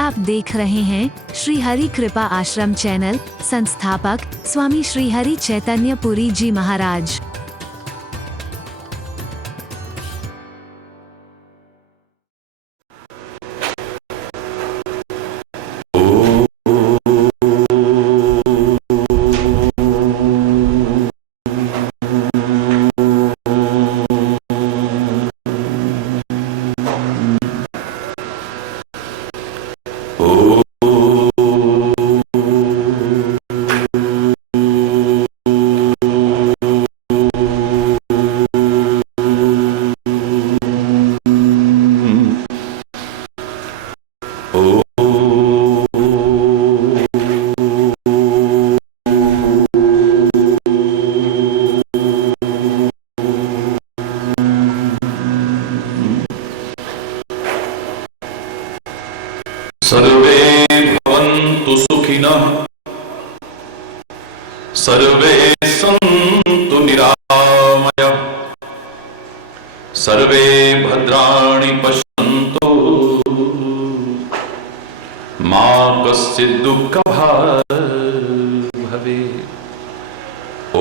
आप देख रहे हैं श्री हरि कृपा आश्रम चैनल। संस्थापक स्वामी श्री हरि चैतन्य पुरी जी महाराज। सर्वे भवन्तु सुखिनः, सर्वे सन्तु निरामयाः, सर्वे भद्राणि पश्यन्तु, मा कश्चित् दुःखभाग् भवेत्। ॐ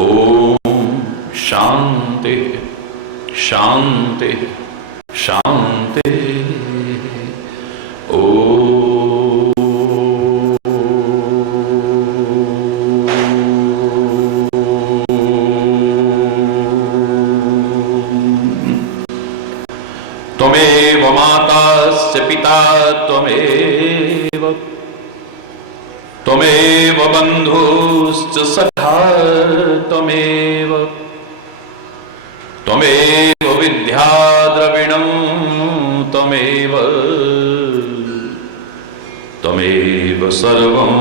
शान्ति शान्ति शान्ति। त्वमेव माताश्च पिता त्वमेव, त्वमेव बन्धुश्च सखा त्वमेव, त्वमेव विद्या द्रविणं त्वमेव, त्वमेव सर्वं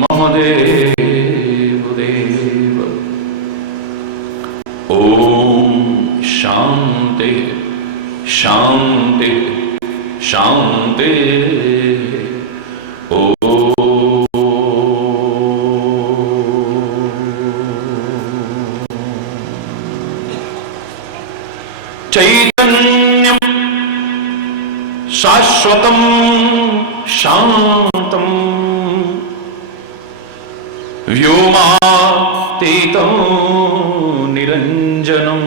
मम देव देव। ॐ शान्ति शान्ति शान्ति। चैतन्यं शाश्वतं शान्तं व्योमातीतं निरञ्जनं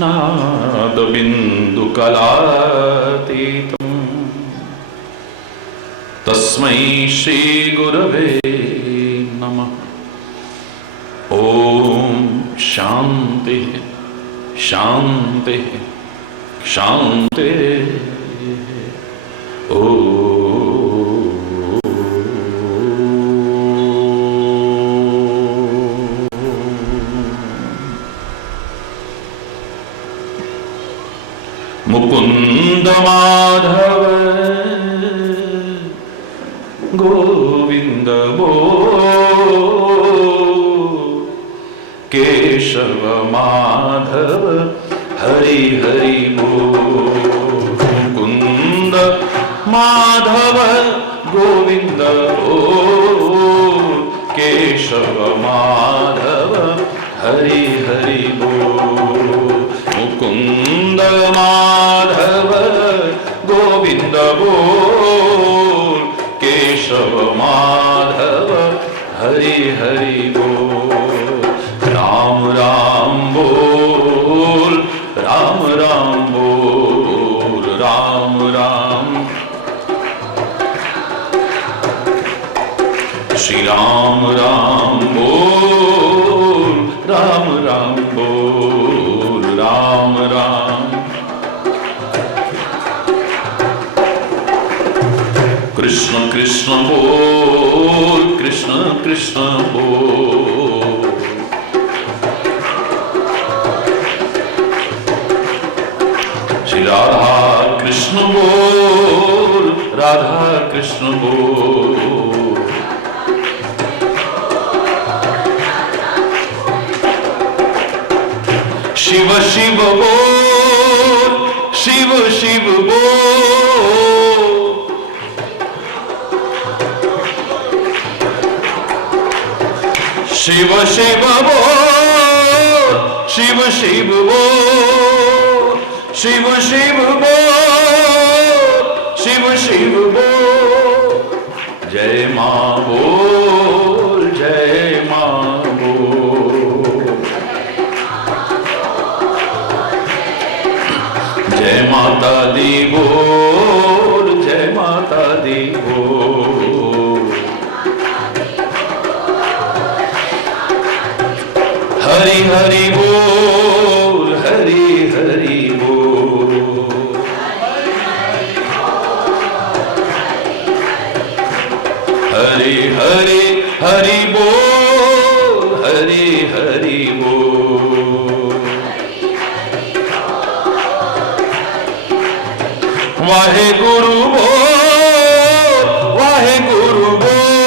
नादबिन्दुकलातीतं तस्मै श्रीगुरवे नमः। ॐ शान्ति शान्ति शान्ति। मुकुंद माधव गोविंद केशव माधव हरि हरि बोल। मुकुंद माधव गोविंद केशव माधव हरि हरि बोल। मुकुंद माधव गोविंद बोल, केशव माधव हरि हरि बोल। राम राम बोल, राम राम बोल, राम राम। श्री राम राम बोल, राम राम बोल, राम राम। कृष्ण कृष्ण बोल, कृष्ण कृष्ण बोल। श्री राधा कृष्ण बोल, राधा कृष्ण बोल। शिव शिव बोल, शिव शिव बोल। शिव शिव बोल, शिव शिव बोल, शिव शिव बोल, शिव शिव माता दी बोल, जय माता दी बोल। हरि हरि बोल, हरि हरि बोल। हरि हरि हरि बोल, हरि हरि बोल। वाहे गुरु बोल, वाहे गुरु बोल।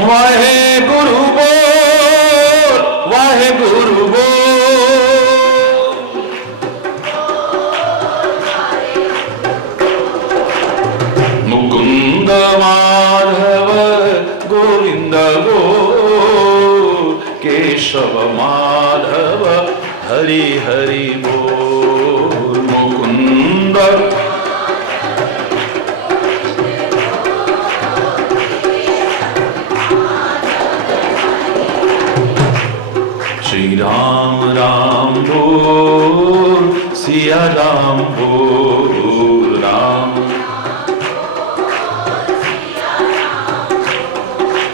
वाहे गुरु बोल, वाहे गुरु बोल। मुकुंद माधव गोविंद बोल, केशव माधव हरि हरि बोल। मुकुंद श्री राम राम बोल, सिया राम बोल, राम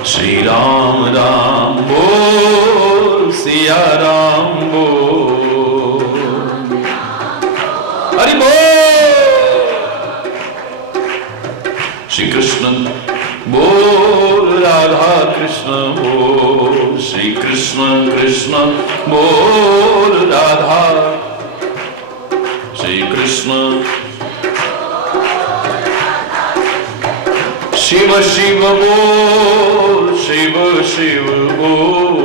श्री राम राम बोल, सिया राम बोल। हरि बोल। श्री कृष्ण बोल, राधा कृष्ण बोल, श्री कृष्ण कृष्ण बोल, राधा श्री कृष्ण। शिव शिव बोल, शिव शिव बोल।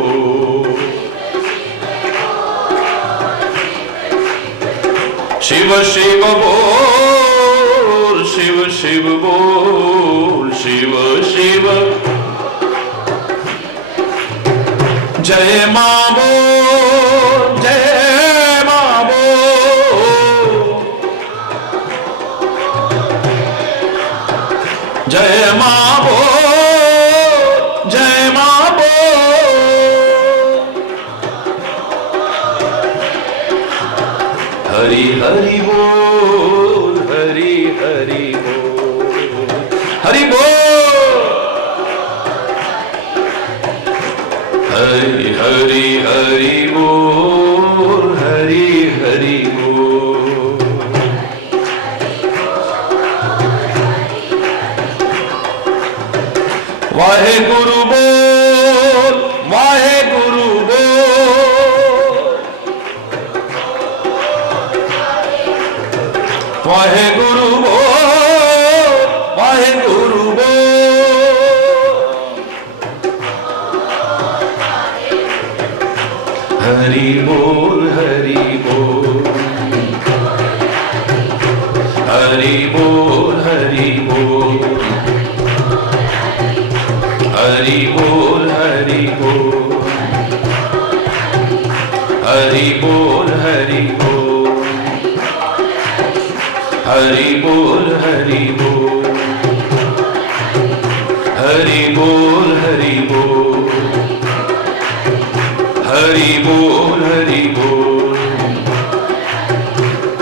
शिव शिव बोल, शिव शिव बोल, शिव शिव। जय मां बोल, जय मां बोल। जय मां बोल, जय मां बोल। हरि हरि बोल, हरि हरि बोल, हरि बोल। हरि हरि हरि बोल, हरि हरि बोल। वाहे गुरु बोल, वाहे गुरु बोल। वाहे गुरु बोल, वाहे गुरु बोल। हरि बोल, हरि बोल, हरि बोल, हरि बोल। हरि बोल, हरि बोल, हरि बोल, हरि बोल। हरि बोल, हरि बोल, हरि बोल, हरि बोल। हरि बोल, हरि बोल,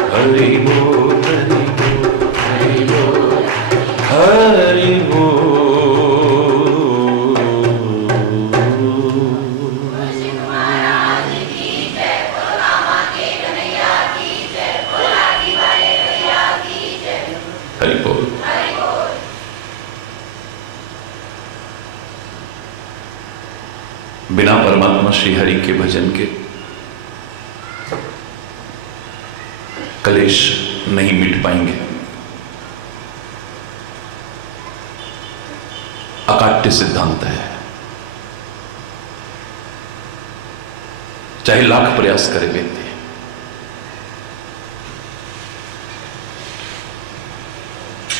हरि बोल, हरि बोल, हरि बोल, हरि बोल। बिना परमात्मा श्री हरि के भजन के कलेश नहीं मिट पाएंगे। अकाट्य सिद्धांत है, चाहे लाख प्रयास करे व्यक्ति।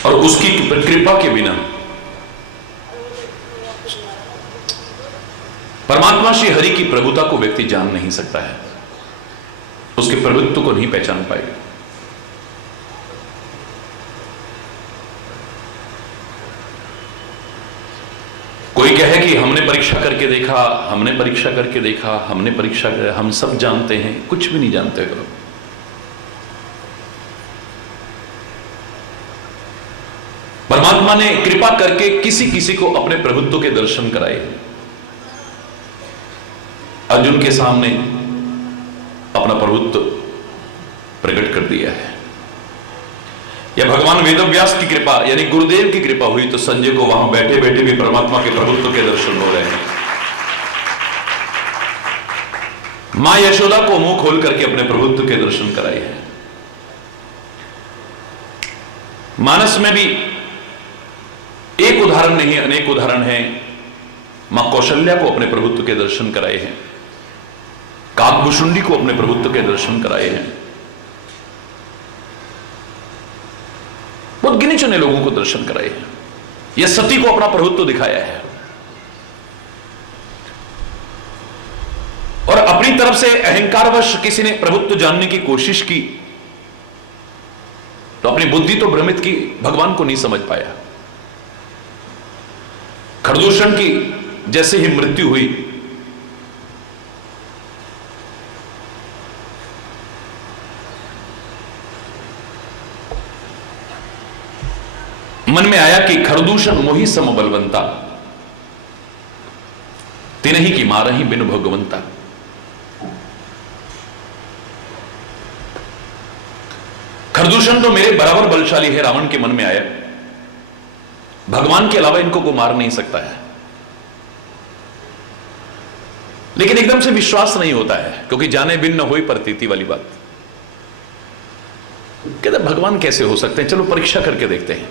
और उसकी कृपा के बिना परमात्मा श्री हरि की प्रभुता को व्यक्ति जान नहीं सकता है, उसके प्रभुत्व को नहीं पहचान पाएगा। कोई कहे कि कि हमने परीक्षा करके देखा, हमने परीक्षा करके देखा, हमने परीक्षा कर, हम सब जानते हैं, कुछ भी नहीं जानते हो। परमात्मा ने कृपा करके किसी किसी को अपने प्रभुत्व के दर्शन कराए। अर्जुन के सामने अपना प्रभुत्व प्रकट कर दिया है। या भगवान वेदव्यास की कृपा यानी गुरुदेव की कृपा हुई तो संजय को वहां बैठे बैठे भी परमात्मा के प्रभुत्व के दर्शन हो रहे हैं। मां यशोदा को मुंह खोल करके अपने प्रभुत्व के दर्शन कराए हैं। मानस में भी एक उदाहरण नहीं, अनेक उदाहरण हैं। मां कौशल्या को अपने प्रभुत्व के दर्शन कराए हैं। काकभुशुंडी को अपने प्रभुत्व के दर्शन कराए हैं। बहुत गिने चुने लोगों को दर्शन कराए हैं। यह सती को अपना प्रभुत्व दिखाया है। और अपनी तरफ से अहंकारवश किसी ने प्रभुत्व जानने की कोशिश की तो अपनी बुद्धि तो भ्रमित की, भगवान को नहीं समझ पाया। खरदूषण की जैसे ही मृत्यु हुई मन में आया कि खरदूषण मोही सम बलवंता, तिन्ही की मारही बिनु भगवंता। खरदूषण तो मेरे बराबर बलशाली है, रावण के मन में आया। भगवान के अलावा इनको को मार नहीं सकता है। लेकिन एकदम से विश्वास नहीं होता है, क्योंकि जाने बिन न होई प्रतीति वाली बात। कहते भगवान कैसे हो सकते हैं, चलो परीक्षा करके देखते हैं।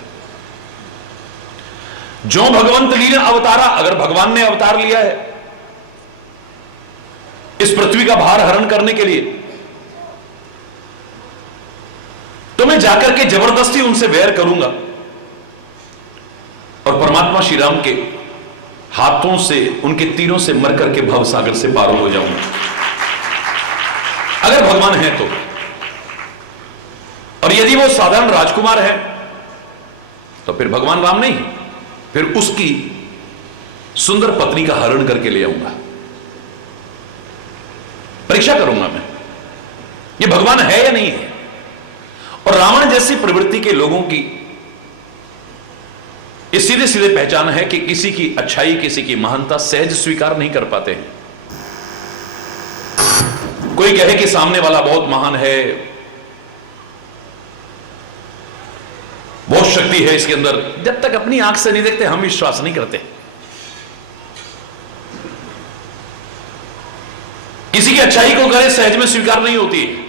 जो भगवंत लीला अवतारा, अगर भगवान ने अवतार लिया है इस पृथ्वी का भार हरण करने के लिए, तो मैं जाकर के जबरदस्ती उनसे वैर करूंगा और परमात्मा श्री राम के हाथों से, उनके तीरों से मर करके भव सागर से पार हो जाऊंगा, अगर भगवान है तो। और यदि वो साधारण राजकुमार है तो फिर भगवान राम नहीं, फिर उसकी सुंदर पत्नी का हरण करके ले आऊंगा। परीक्षा करूंगा मैं, ये भगवान है या नहीं है। और रावण जैसी प्रवृत्ति के लोगों की इस सीधे सीधे पहचान है कि किसी की अच्छाई, किसी की महानता सहज स्वीकार नहीं कर पाते हैं। कोई कहे कि सामने वाला बहुत महान है, बहुत शक्ति है इसके अंदर, जब तक अपनी आंख से नहीं देखते हम विश्वास नहीं करते। किसी की अच्छाई को करे सहज में स्वीकार नहीं होती है।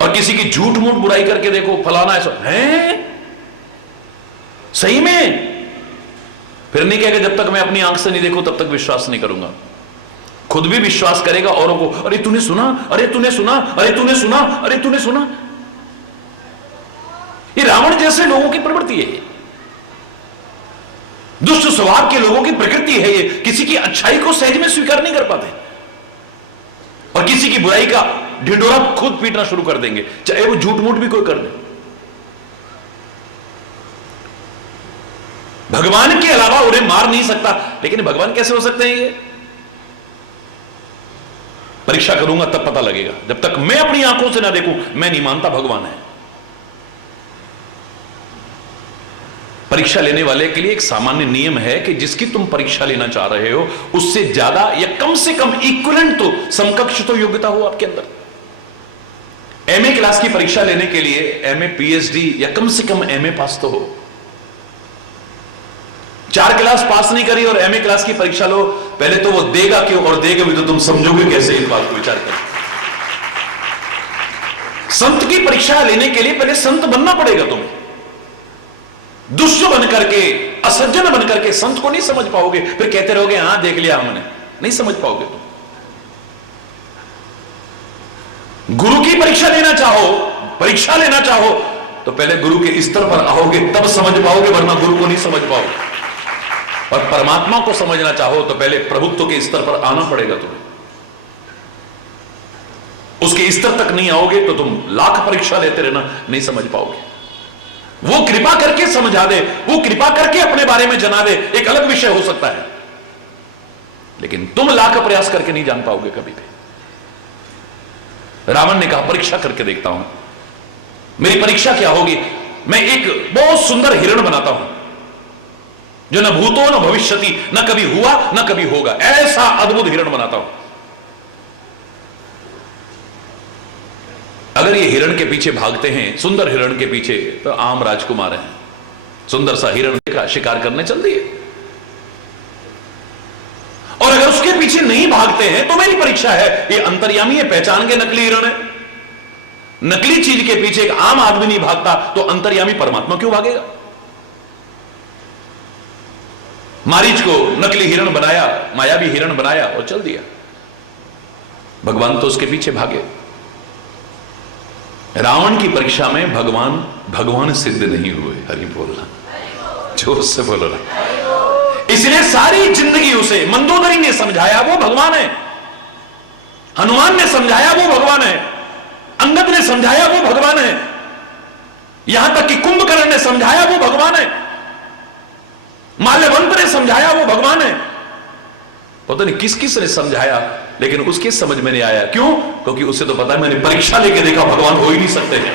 और किसी की झूठ मूठ बुराई करके देखो, फलाना ऐसा है सही में, फिर नहीं कहेगा जब तक मैं अपनी आंख से नहीं देखूं तब तक विश्वास नहीं करूंगा। खुद भी विश्वास करेगा औरों को, अरे तूने सुना, अरे तूने सुना, अरे तूने सुना, अरे तूने सुना। ये रावण जैसे लोगों की प्रवृत्ति है, दुष्ट स्वभाव के लोगों की प्रकृति है। ये किसी की अच्छाई को सहज में स्वीकार नहीं कर पाते और किसी की बुराई का ढिंडोरा खुद पीटना शुरू कर देंगे, चाहे वो झूठ मूठ भी कोई कर दे। भगवान के अलावा उन्हें मार नहीं सकता, लेकिन भगवान कैसे हो सकते हैं ये? परीक्षा करूंगा तब पता लगेगा। जब तक मैं अपनी आंखों से ना देखूं मैं नहीं मानता भगवान है। परीक्षा लेने वाले के लिए एक सामान्य नियम है कि जिसकी तुम परीक्षा लेना चाह रहे हो उससे ज्यादा या कम से कम इक्विवेलेंट तो, समकक्ष तो योग्यता हो आपके अंदर। एमए क्लास की परीक्षा लेने के लिए एमए पीएचडी या कम से कम एमए पास तो हो। 4 क्लास पास नहीं करी और एमए क्लास की परीक्षा लो, पहले तो वो देगा क्यों और देगा भी तो तुम समझोगे कैसे, इस बात को विचार कर। संत की परीक्षा लेने के लिए पहले संत बनना पड़ेगा तुम्हें। दुष्ट बनकर के, असज्जन बनकर के संत को नहीं समझ पाओगे, फिर कहते रहोगे हां देख लिया हमने, नहीं समझ पाओगे तुम। गुरु की परीक्षा लेना चाहो तो पहले गुरु के स्तर पर आओगे तब समझ पाओगे, वरना गुरु को नहीं समझ पाओगे। और परमात्मा को समझना चाहो तो पहले प्रभुत्व के स्तर पर आना पड़ेगा तुम्हें। उसके स्तर तक नहीं आओगे तो तुम लाख परीक्षा लेते रहना, नहीं समझ पाओगे। वो कृपा करके समझा दे, वो कृपा करके अपने बारे में जना दे, एक अलग विषय हो सकता है। लेकिन तुम लाख प्रयास करके नहीं जान पाओगे कभी भी। रावण ने कहा परीक्षा करके देखता हूं। मेरी परीक्षा क्या होगी? मैं एक बहुत सुंदर हिरण बनाता हूं जो न भूतो न भविष्यति, न कभी हुआ न कभी होगा, ऐसा अद्भुत हिरण बनाता हूं। अगर ये हिरण के पीछे भागते हैं, सुंदर हिरण के पीछे, तो आम राजकुमार हैं, सुंदर सा हिरण का शिकार करने चल दिए। और अगर उसके पीछे नहीं भागते हैं तो मेरी परीक्षा है, ये अंतर्यामी है, पहचान के नकली हिरण है। नकली चीज के पीछे एक आम आदमी नहीं भागता तो अंतर्यामी परमात्मा क्यों भागेगा? मारीच को नकली हिरण बनाया, मायावी हिरण बनाया और चल दिया। भगवान तो उसके पीछे भागे। रावण की परीक्षा में भगवान सिद्ध नहीं हुए। हरि बोलना, जोर से बोलो ना। इसलिए सारी जिंदगी उसे मंदोदरी ने समझाया वो भगवान है, हनुमान ने समझाया वो भगवान है, अंगद ने समझाया वो भगवान है, यहां तक कि कुंभकर्ण ने समझाया वो भगवान है, माल्यवंत ने समझाया वो भगवान है। पता नहीं किस किस ने समझाया, लेकिन उसके समझ में नहीं आया। क्यों? क्योंकि उसे तो पता है मैंने परीक्षा लेके देखा भगवान हो ही नहीं सकते हैं,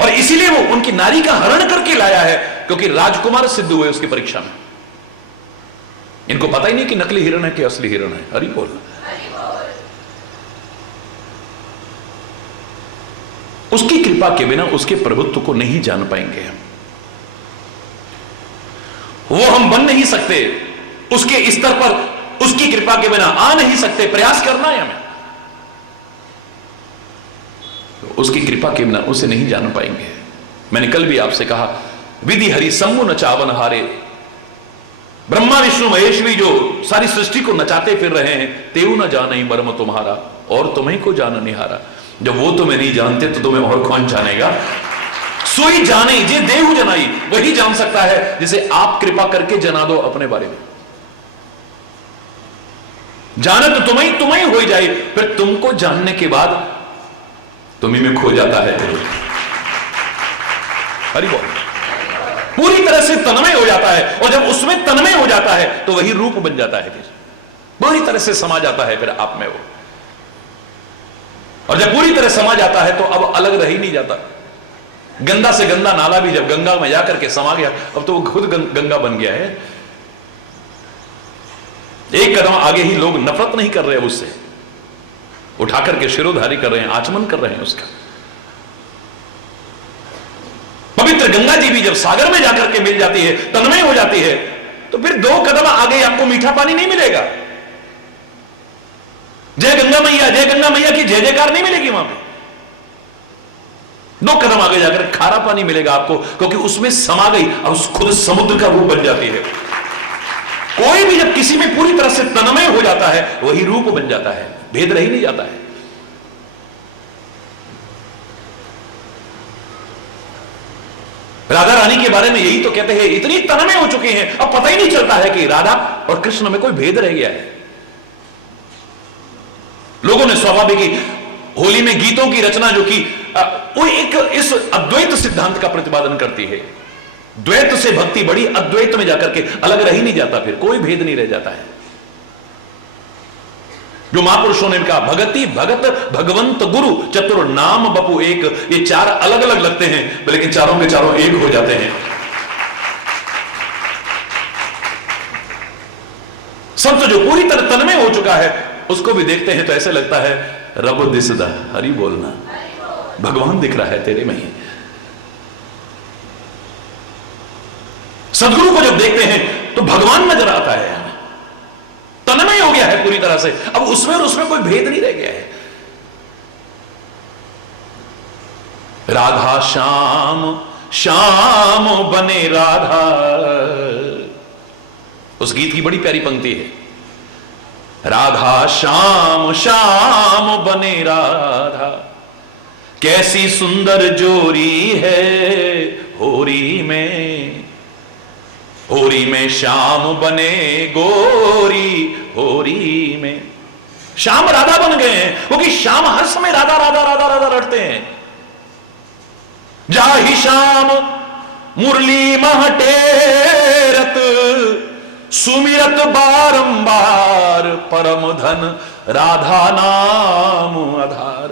और इसीलिए वो उनकी नारी का हरण करके लाया है, क्योंकि राजकुमार सिद्ध हुए उसकी परीक्षा में। इनको पता ही नहीं कि नकली हिरण है कि असली हिरण है। हरि बोल। उसकी कृपा के बिना उसके प्रभुत्व को नहीं जान पाएंगे हम। वो हम बन नहीं सकते, उसके स्तर पर उसकी कृपा के बिना आ नहीं सकते। प्रयास करना है हमें, तो उसकी कृपा के बिना उसे नहीं जान पाएंगे। मैंने कल भी आपसे कहा, विधि हरि सम्मु नचावन हारे। ब्रह्मा विष्णु महेश भी जो सारी सृष्टि को नचाते फिर रहे हैं, तेऊ न जाने मर्म तुम्हारा और तुम्हें को जान निहारा। जब वो तुम्हें नहीं जानते तो तुम्हें और कौन जानेगा? सोई जाने जे देहु जनाई, वही जान सकता है जिसे आप कृपा करके जना दो अपने बारे में। जाने तो तुम्हें हो जाए, फिर तुमको जानने के बाद तुम्ही में खो जाता है। हरि बोल। पूरी तरह से तन्मय हो जाता है, और जब उसमें तन्मय हो जाता है तो वही रूप बन जाता है, फिर पूरी तरह से समा जाता है फिर आप में वो। और जब पूरी तरह समा जाता है तो अब अलग रह ही नहीं जाता। गंदा से गंदा नाला भी जब गंगा में जाकर के समा गया, अब तो वो खुद गंगा बन गया है। एक कदम आगे ही लोग नफरत नहीं कर रहे उससे, उठाकर के शिरोधारी कर रहे हैं, आचमन कर रहे हैं उसका। पवित्र गंगा जी भी जब सागर में जाकर के मिल जाती है, तन्मय हो जाती है, तो फिर 2 कदम आगे आपको मीठा पानी नहीं मिलेगा। जय गंगा मैया की जय जयकार नहीं मिलेगी वहां पे। 2 कदम आगे जाकर खारा पानी मिलेगा आपको, क्योंकि उसमें समा गई और उस खुद समुद्र का रूप बन जाती है। कोई भी जब किसी में पूरी तरह से तन्मय हो जाता है, वही रूप बन जाता है, भेद रह ही नहीं जाता है। राधा रानी के बारे में यही तो कहते हैं, इतनी तन्मय हो चुके हैं अब पता ही नहीं चलता है कि राधा और कृष्ण में कोई भेद रह गया है। लोगों ने स्वाभाविक ही होली में गीतों की रचना जो की, वो एक इस अद्वैत सिद्धांत का प्रतिपादन करती है। द्वैत से भक्ति बड़ी, अद्वैत में जाकर के अलग रह ही नहीं जाता, फिर कोई भेद नहीं रह जाता है। जो महापुरुषों ने कहा, भगति भगत भगवंत गुरु चतुर नाम बपू एक, ये 4 अलग अलग लगते हैं, लेकिन चारों के चारों एक हो जाते हैं। संत जो पूरी तरह तन्मय हो चुका है, उसको भी देखते हैं तो ऐसे लगता है रब दिसदा। हरि बोलना, भगवान दिख रहा है तेरे में ही। सदगुरु को जब देखते हैं तो भगवान नजर आता है, तन्मय हो गया है पूरी तरह से। अब उसमें और उसमें कोई भेद नहीं रह गया है। राधा श्याम श्याम बने राधा, उस गीत की बड़ी प्यारी पंक्ति है, राधा श्याम श्याम बने राधा, कैसी सुंदर जोरी है होरी में श्याम बने गोरी होरी में। श्याम राधा बन गए हैं, क्योंकि श्याम हर समय राधा राधा राधा राधा रटते हैं। जाहि श्याम मुरली महटेरत सुमिरत बारंबार परम धन राधा नाम आधार।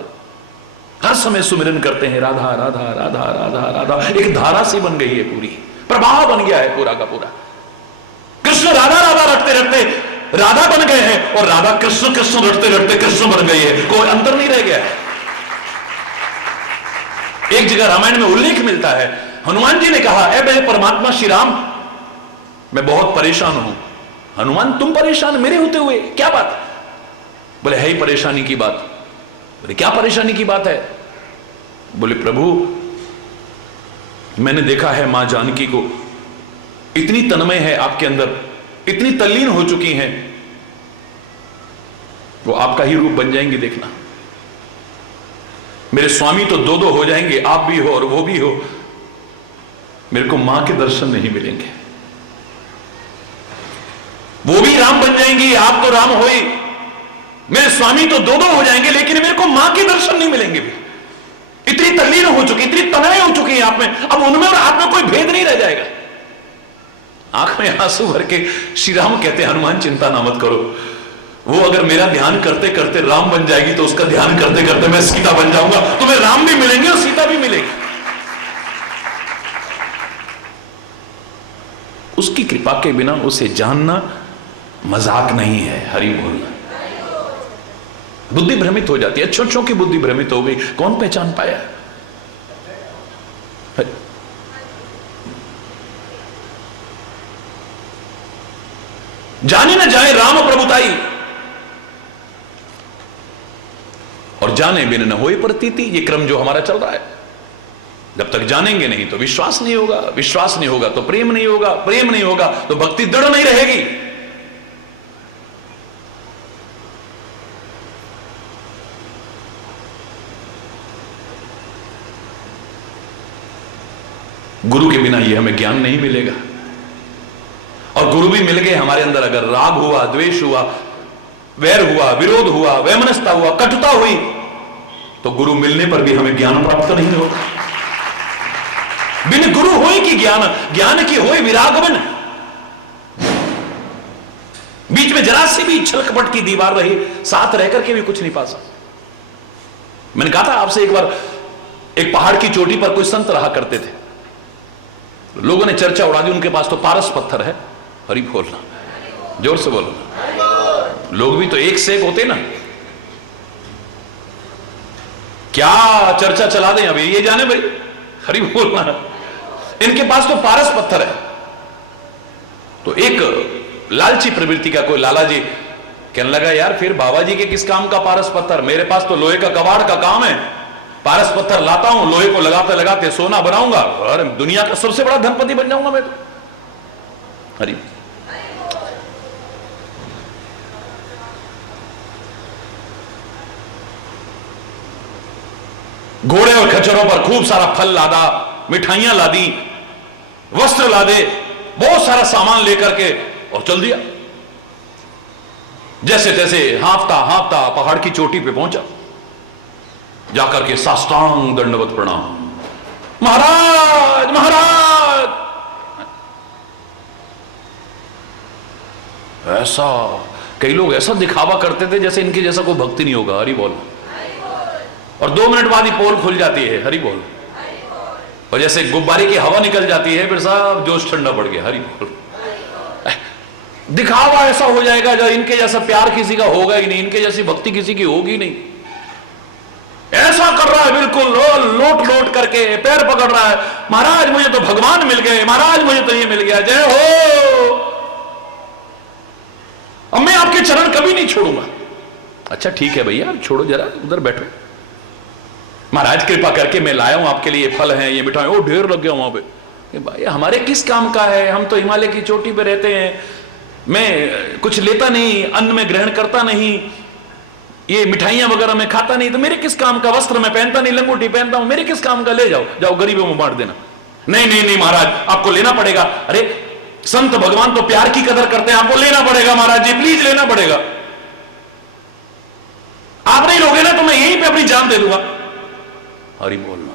हर समय सुमिरन करते हैं राधा राधा राधा राधा राधा, एक धारा सी बन गई है, पूरी प्रवाह बन गया है पूरा का पूरा। कृष्ण राधा राधा रटते रटते राधा बन गए हैं और राधा कृष्ण कृष्ण रटते रटते कृष्ण बन गई है, कोई अंतर नहीं रह गया है। एक जगह रामायण में उल्लेख मिलता है, हनुमान जी ने कहा, ऐ मेरे परमात्मा श्री राम, मैं बहुत परेशान हूं। हनुमान तुम परेशान मेरे होते हुए, क्या बात? बोले है ही परेशानी की बात। बोले क्या परेशानी की बात है? बोले प्रभु मैंने देखा है मां जानकी को, इतनी तन्मय है आपके अंदर, इतनी तल्लीन हो चुकी हैं, वो आपका ही रूप बन जाएंगे देखना। मेरे स्वामी तो दो दो हो जाएंगे, आप भी हो और वो भी हो, मेरे को मां के दर्शन नहीं मिलेंगे। वो भी राम बन जाएंगी, आप तो राम हो ही, मेरे स्वामी तो दो दो हो जाएंगे, लेकिन मेरे को मां के दर्शन नहीं मिलेंगे भी। इतनी तल्लीन हो चुकी, इतनी तन्मय हो चुकी है आप में, अब उनमें और आप में कोई भेद नहीं रह जाएगा। आंख में आंसू भर के श्री राम कहते हैं, हनुमान चिंता ना मत करो, वो अगर मेरा ध्यान करते करते राम बन जाएगी तो उसका ध्यान करते करते मैं सीता बन जाऊंगा, तुम्हें राम भी मिलेंगे और सीता भी मिलेगी। उसकी कृपा के बिना उसे जानना मजाक नहीं है, हरि बोलना। बुद्धि भ्रमित हो जाती है, अच्छों की बुद्धि भ्रमित हो गई, कौन पहचान पाया? जाने न जाए राम प्रभुताई, और जाने बिन न होए प्रतीति। ये क्रम जो हमारा चल रहा है, जब तक जानेंगे नहीं तो विश्वास नहीं होगा, विश्वास नहीं होगा तो प्रेम नहीं होगा, प्रेम नहीं होगा तो भक्ति दृढ़ नहीं रहेगी। गुरु के बिना ये हमें ज्ञान नहीं मिलेगा, और गुरु भी मिल गए हमारे अंदर, अगर राग हुआ, द्वेष हुआ, वैर हुआ, विरोध हुआ, वैमनस्यता हुआ, कटुता हुई, तो गुरु मिलने पर भी हमें ज्ञान प्राप्त नहीं होगा। बिन गुरु होई की ज्ञान, ज्ञान की होई विरागमन। बीच में जरा सी भी छल कपट की दीवार रही, साथ रहकर के भी कुछ नहीं पा सकता। मैंने कहा था आपसे एक बार, एक पहाड़ की चोटी पर कोई संत रहा करते थे, लोगों ने चर्चा उड़ा दी, उनके पास तो पारस पत्थर है। हरि बोलना, जोर से बोलो। लोग भी तो एक से एक होते ना, क्या चर्चा चला दें अभी, ये जाने भाई, हरि बोलना। इनके पास तो पारस पत्थर है। तो एक लालची प्रवृत्ति का कोई लाला जी कहने लगा, यार फिर बाबा जी के किस काम का पारस पत्थर, मेरे पास तो लोहे का कबाड़ का काम है, पारस पत्थर लाता हूं, लोहे को लगाते लगाते सोना बनाऊंगा और दुनिया का सबसे बड़ा धनपति बन जाऊंगा मैं तो। हरि घोड़े और खच्चरों पर खूब सारा फल लादा, मिठाइयां लादी, वस्त्र लादे, बहुत सारा सामान लेकर के और चल दिया। जैसे तैसे हाँफता हाँफता पहाड़ की चोटी पे पहुंचा, जाकर के साष्टांग दंडवत प्रणाम, महाराज महाराज। ऐसा कई लोग ऐसा दिखावा करते थे जैसे इनके जैसा कोई भक्ति नहीं होगा। हरि बोल। और 2 मिनट बाद ही पोल खुल जाती है। हरि बोल। और जैसे गुब्बारे की हवा निकल जाती है, फिर सब जोश ठंडा पड़ गया। हरि बोल। दिखावा ऐसा हो जाएगा जो इनके जैसा प्यार किसी का होगा ही नहीं, इनके जैसी भक्ति किसी की होगी नहीं। ऐसा कर रहा है बिल्कुल लोट लोट करके पैर पकड़ रहा है, महाराज मुझे तो भगवान मिल गए, महाराज मुझे तो ये मिल गया, जय हो, अब मैं आपके चरण कभी नहीं छोड़ूंगा। अच्छा ठीक है भैया, छोड़ो जरा, उधर बैठो, महाराज कृपा करके मैं लाया हूं आपके लिए, फल हैं, ये मिठाई, ओ ढेर लग गया वहां पे। भाई हमारे किस काम का है, हम तो हिमालय की चोटी पे रहते हैं, मैं कुछ लेता नहीं, अन्न में ग्रहण करता नहीं, ये मिठाइयां वगैरह मैं खाता नहीं, तो मेरे किस काम का, वस्त्र मैं पहनता नहीं, लंगोटी पहनता हूं, मेरे किस काम का, ले जाओ जाओ गरीबों में बांट देना। नहीं नहीं नहीं महाराज, आपको लेना पड़ेगा। अरे संत भगवान तो प्यार की कदर करते हैं, आपको लेना पड़ेगा महाराज जी, प्लीज लेना पड़ेगा। आप नहीं लोगे ना तो मैं यहीं पे अपनी जान दे दूंगा। हरि बोलना।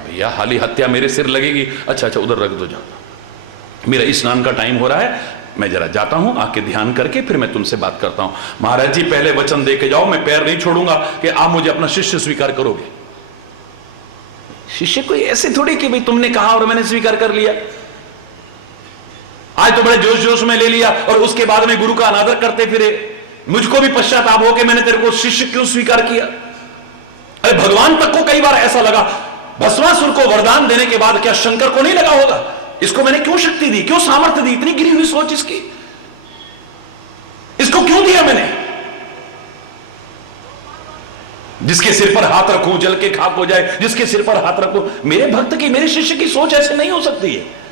भैया हाली हत्या मेरे सिर लगेगी। अच्छा अच्छा उधर रख दो, जाओ, मेरा स्नान का टाइम हो रहा है, मैं जरा जाता हूं, आके ध्यान करके फिर मैं तुमसे बात करता हूं। महाराज जी पहले वचन दे के जाओ, मैं पैर नहीं छोड़ूंगा कि आप मुझे अपना शिष्य स्वीकार करोगे। शिष्य कोई ऐसे थोड़ी कि भाई तुमने कहा और मैंने स्वीकार कर लिया। आज तो बड़े जोश जोश में ले लिया और उसके बाद में गुरु का अनादर करते फिरे। मुझको भी पश्चाताप हो कि मैंने तेरे को शिष्य क्यों स्वीकार किया। अरे भगवान तक को कई बार ऐसा लगा, भस्मासुर को वरदान देने के बाद क्या शंकर को नहीं लगा होगा, इसको मैंने क्यों शक्ति दी, क्यों सामर्थ्य दी, इतनी गिरी हुई सोच इसकी, इसको क्यों दिया मैंने। जिसके सिर पर हाथ रखूं जल के खाक हो जाए, जिसके सिर पर हाथ रखूं। मेरे भक्त की, मेरे शिष्य की सोच ऐसे नहीं हो सकती है।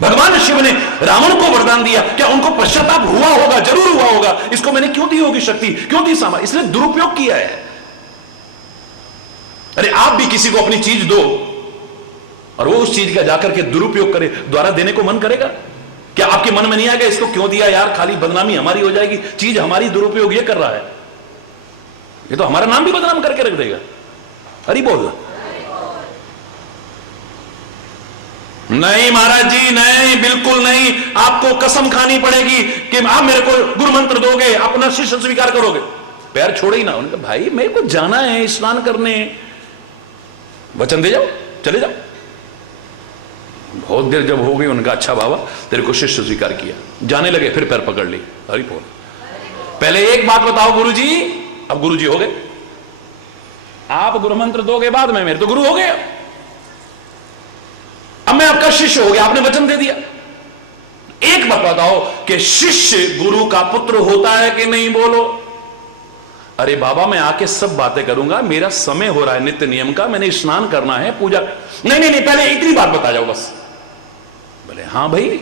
भगवान शिव ने रावण को वरदान दिया, क्या उनको पश्चाताप हुआ होगा? जरूर हुआ होगा। इसको मैंने क्यों दी होगी शक्ति, क्यों दी सामर्थ्य? इसलिए दुरुपयोग किया है। अरे आप भी किसी को अपनी चीज दो और वो उस चीज का जाकर के दुरुपयोग करे, द्वारा देने को मन करेगा क्या? आपके मन में नहीं आएगा इसको क्यों दिया यार, खाली बदनामी हमारी हो जाएगी, चीज हमारी, दुरुपयोग ये कर रहा है, ये तो हमारा नाम भी बदनाम करके रख देगा। हरि बोल। नहीं महाराज जी, नहीं, बिल्कुल नहीं। आपको कसम खानी पड़ेगी कि आप मेरे को गुरु मंत्र दोगे, अपना शिष्य स्वीकार करोगे। पैर छोड़े ही ना। उनका भाई मेरे को जाना है स्नान करने, वचन दे जाओ, चले जाओ। बहुत देर जब हो गई, उनका अच्छा बाबा तेरे को शिष्य स्वीकार किया। जाने लगे, फिर पैर पकड़ ली। हरि बोल। पहले एक बात बताओ गुरुजी, अब गुरुजी हो गए, आप गुरु मंत्र दोगे बाद में, मेरे तो गुरु हो गए, अब मैं आपका शिष्य हो गया, आपने वचन दे दिया। एक बात बताओ कि शिष्य गुरु का पुत्र होता है कि नहीं, बोलो। अरे बाबा मैं आके सब बातें करूंगा, मेरा समय हो रहा है नित्य नियम का, मैंने स्नान करना है, पूजा। नहीं नहीं नहीं, पहले इतनी बात बता जाओ बस। बोले हाँ भाई,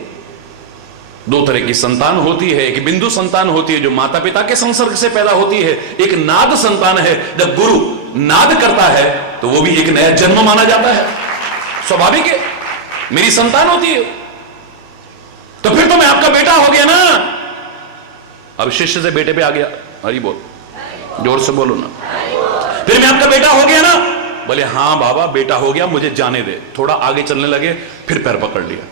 दो तरह की संतान होती है। एक बिंदु संतान होती है जो माता पिता के संसर्ग से पैदा होती है, एक नाद संतान है। जब गुरु नाद करता है तो वो भी एक नया जन्म माना जाता है, स्वाभाविक है। मेरी संतान होती है तो फिर तो मैं आपका बेटा हो गया ना। अब शिष्य से बेटे पे आ गया। हरि बोल, जोर से बोलो ना। फिर मैं आपका बेटा हो गया ना। बोले हाँ बाबा बेटा हो गया, मुझे जाने दे। थोड़ा आगे चलने लगे, फिर पैर पकड़ लिया।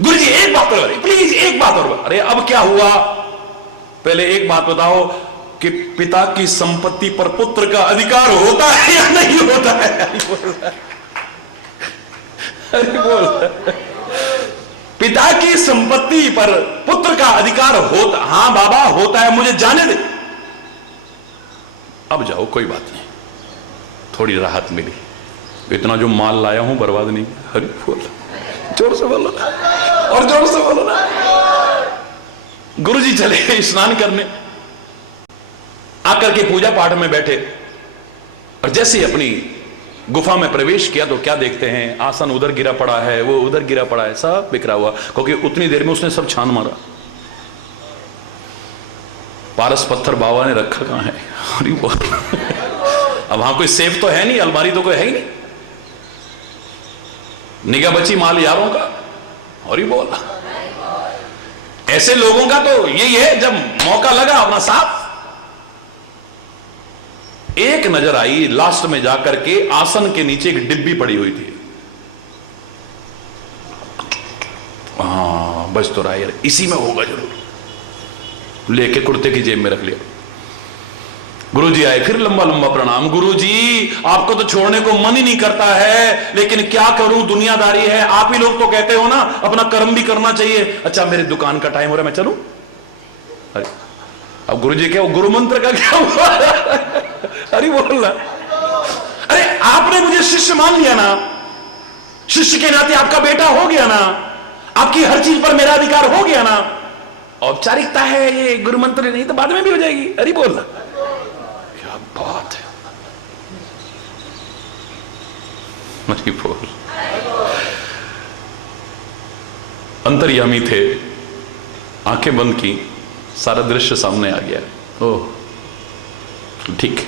गुरु जी एक बात और, प्लीज एक बात और। अरे अब क्या हुआ, पहले एक बात बताओ कि पिता की संपत्ति पर पुत्र का अधिकार होता है या नहीं होता है? अरे बोल। पिता की संपत्ति पर पुत्र का अधिकार होता, हाँ बाबा होता है, मुझे जाने दे। अब जाओ, कोई बात नहीं, थोड़ी राहत मिली। इतना जो माल लाया हूं बर्बाद नहीं। हरि बोल, जोर से बोलो ना, और जोर से बोलो ना। गुरुजी चले गए स्नान करने, आकर के पूजा पाठ में बैठे और जैसे अपनी गुफा में प्रवेश किया तो क्या देखते हैं, आसन उधर गिरा पड़ा है, वो उधर गिरा पड़ा है, सब बिखरा हुआ, क्योंकि उतनी देर में उसने सब छान मारा। पारस पत्थर बाबा ने रखा कहां है? अरे वो अब वहां कोई सेफ तो है नहीं, अलमारी तो कोई है ही नहीं, निगाह बची माल यारों का। और ही बोल, ऐसे लोगों का तो यही है, जब मौका लगा अपना साथ। एक नजर आई, लास्ट में जाकर के आसन के नीचे एक डिब्बी पड़ी हुई थी। हाँ बस तो रहा यार, इसी में होगा जरूर। लेके कुर्ते की जेब में रख लिया। गुरुजी आए, फिर लंबा लंबा प्रणाम। गुरुजी आपको तो छोड़ने को मन ही नहीं करता है, लेकिन क्या करूं, दुनियादारी है। आप ही लोग तो कहते हो ना अपना कर्म भी करना चाहिए। अच्छा मेरे दुकान का टाइम हो रहा है, मैं चलूं? अरे अब गुरुजी क्या, गुरु मंत्र का क्या हुआ? अरे बोल रहा, अरे आपने मुझे शिष्य मान लिया ना, शिष्य के नाते आपका बेटा हो गया ना, आपकी हर चीज पर मेरा अधिकार हो गया ना। औपचारिकता है ये, गुरु मंत्र नहीं तो बाद में भी हो जाएगी। अरे बोल रहा, क्या बात है। अरे बोल, अंतर्यामी थे, आंखें बंद की, सारा दृश्य सामने आ गया। ओह ठीक,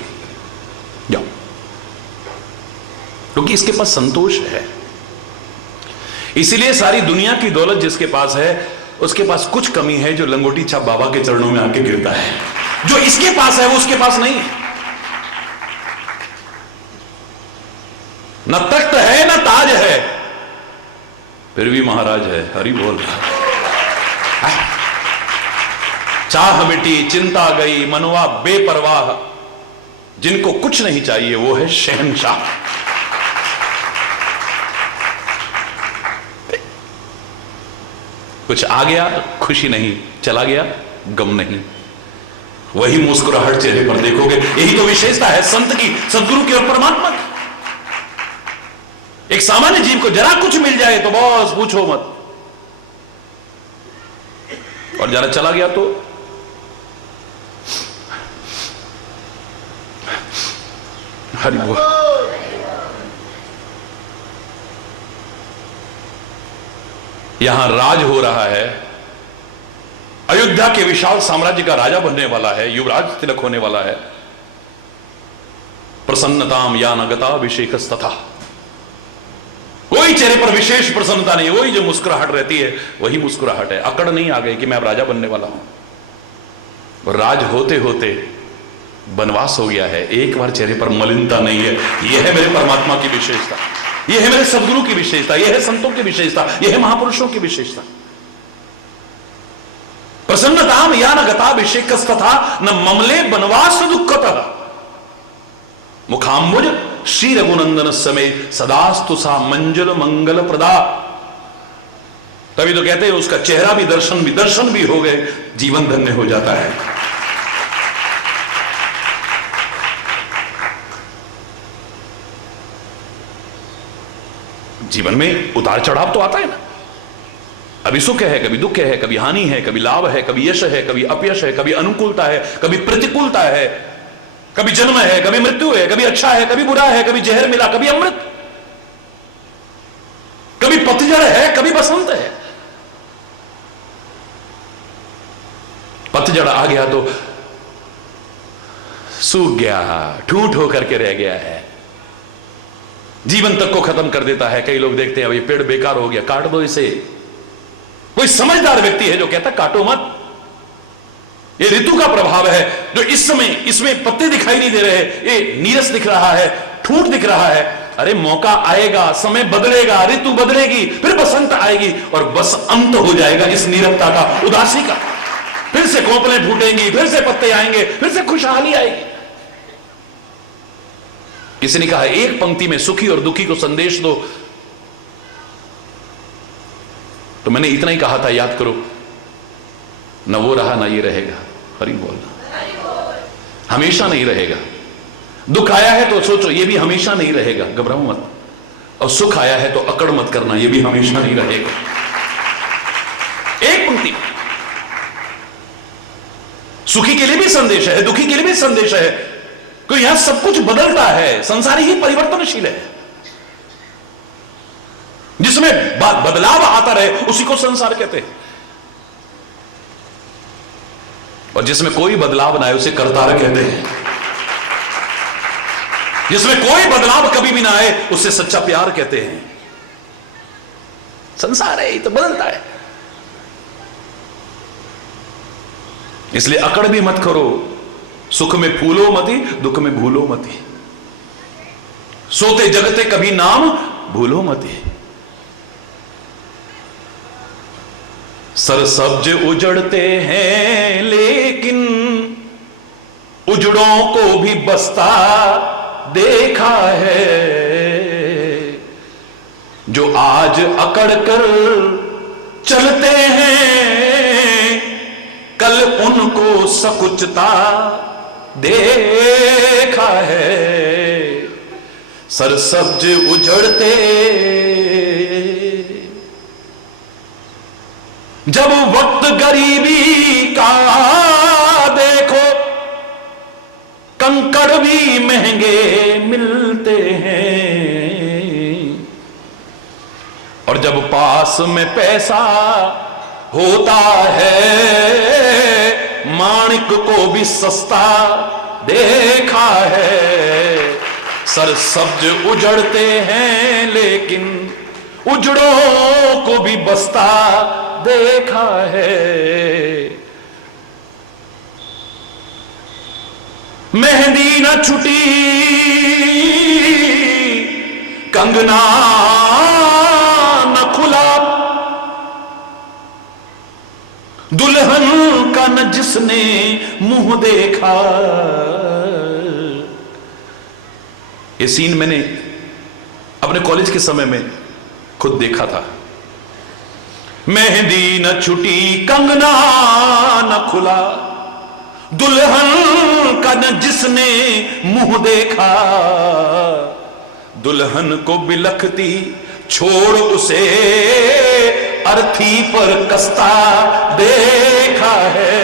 जाओ, क्योंकि इसके पास संतोष है। इसीलिए सारी दुनिया की दौलत जिसके पास है, उसके पास कुछ कमी है जो लंगोटी छाप बाबा के चरणों में आके गिरता है। जो इसके पास है वो उसके पास नहीं। न तख्त है न ताज है, फिर भी महाराज है। हरि बोल। चाह मिटी चिंता गई मनवा बेपरवाह, जिनको कुछ नहीं चाहिए वो है शहंशाह। कुछ आ गया खुशी नहीं, चला गया गम नहीं, वही मुस्कुराहट चेहरे पर देखोगे। यही तो विशेषता है संत की, सदगुरु की और परमात्मा की। एक सामान्य जीव को जरा कुछ मिल जाए तो बस पूछो मत, और जरा चला गया तो हरि बोल। यहां राज हो रहा है, अयोध्या के विशाल साम्राज्य का राजा बनने वाला है, युवराज तिलक होने वाला है। प्रसन्नताम या नगताभिषेकस्तथा, कोई चेहरे पर विशेष प्रसन्नता नहीं, वही जो मुस्कुराहट रहती है वही मुस्कुराहट है। अकड़ नहीं आ गई कि मैं अब राजा बनने वाला हूं। राज होते होते वनवास हो गया है, एक बार चेहरे पर मलिनता नहीं है। यह है मेरे परमात्मा की विशेषता, यह है मेरे सदगुरु की विशेषता, यह है संतों की विशेषता, यह है महापुरुषों की विशेषता। प्रसन्नताम या न गताभिषेकस्तथा न ममले वनवास दुःखतः, मुखाम्बुज श्री रघुनंदन समय सदास्तु सा मंजल मंगल प्रदा। तभी तो कहते हैं उसका चेहरा भी दर्शन भी हो गए, जीवन धन्य हो जाता है। जीवन में उतार चढ़ाव तो आता है ना, अभी सुख है, कभी दुख है, कभी हानि है, कभी लाभ है, कभी यश है, कभी अपयश है, कभी अनुकूलता है, कभी प्रतिकूलता है, कभी जन्म है, कभी मृत्यु है, कभी अच्छा है, कभी बुरा है, कभी जहर मिला, कभी अमृत, कभी पतझड़ है, कभी बसंत है। पतझड़ आ गया तो सूख गया, ठूंठ होकर के रह गया है, जीवन तक को खत्म कर देता है। कई लोग देखते हैं अब ये पेड़ बेकार हो गया, काट दो इसे। कोई समझदार व्यक्ति है जो कहता काटो मत, ये ऋतु का प्रभाव है, जो इस समय इसमें पत्ते दिखाई नहीं दे रहे, ये नीरस दिख रहा है, ठूंठ दिख रहा है। अरे मौका आएगा, समय बदलेगा, ऋतु बदलेगी, फिर बसंत आएगी और बस अंत हो जाएगा इस नीरवता का, उदासी का। फिर से कोपलें फूटेंगी, फिर से पत्ते आएंगे, फिर से खुशहाली आएगी। किसी ने कहा एक पंक्ति में सुखी और दुखी को संदेश दो, तो मैंने इतना ही कहा था, याद करो, न वो रहा ना ये रहेगा। हरि बोलना, हमेशा नहीं रहेगा। दुख आया है तो सोचो ये भी हमेशा नहीं रहेगा, घबराओ मत। और सुख आया है तो अकड़ मत करना, ये भी हमेशा नहीं रहेगा। एक पंक्ति, सुखी के लिए भी संदेश है, दुखी के लिए भी संदेश है, क्योंकि यहां सब कुछ बदलता है, संसार ही परिवर्तनशील है। जिसमें बदलाव आता रहे उसी को संसार कहते हैं, और जिसमें कोई बदलाव ना आए उसे करतार कहते हैं। जिसमें कोई बदलाव कभी भी ना आए उसे सच्चा प्यार कहते हैं। संसार है, ये तो बदलता है, इसलिए अकड़ भी मत करो। सुख में फूलो मती, दुख में भूलो मती, सोते जगते कभी नाम भूलो मती। सरसब्ज उजड़ते हैं लेकिन उजड़ों को भी बसता देखा है, जो आज अकड़ कर चलते हैं कल उनको सकुचता देखा है। सरसब्ज उजड़ते जब वक्त गरीबी का देखो, कंकड़ भी महंगे मिलते हैं, और जब पास में पैसा होता है माणिक को भी सस्ता देखा है। सरसब्ज उजड़ते हैं लेकिन उजड़ों को भी बसता देखा है। मेहंदी न छुटी कंगना न खुला, दुल्हन का न जिसने मुंह देखा। ये सीन मैंने अपने कॉलेज के समय में खुद देखा था। मेहंदी न छुटी कंगना न खुला, दुल्हन का न जिसने मुंह देखा। दुल्हन को बिलखती छोड़ उसे अर्थी पर कसता देखा है।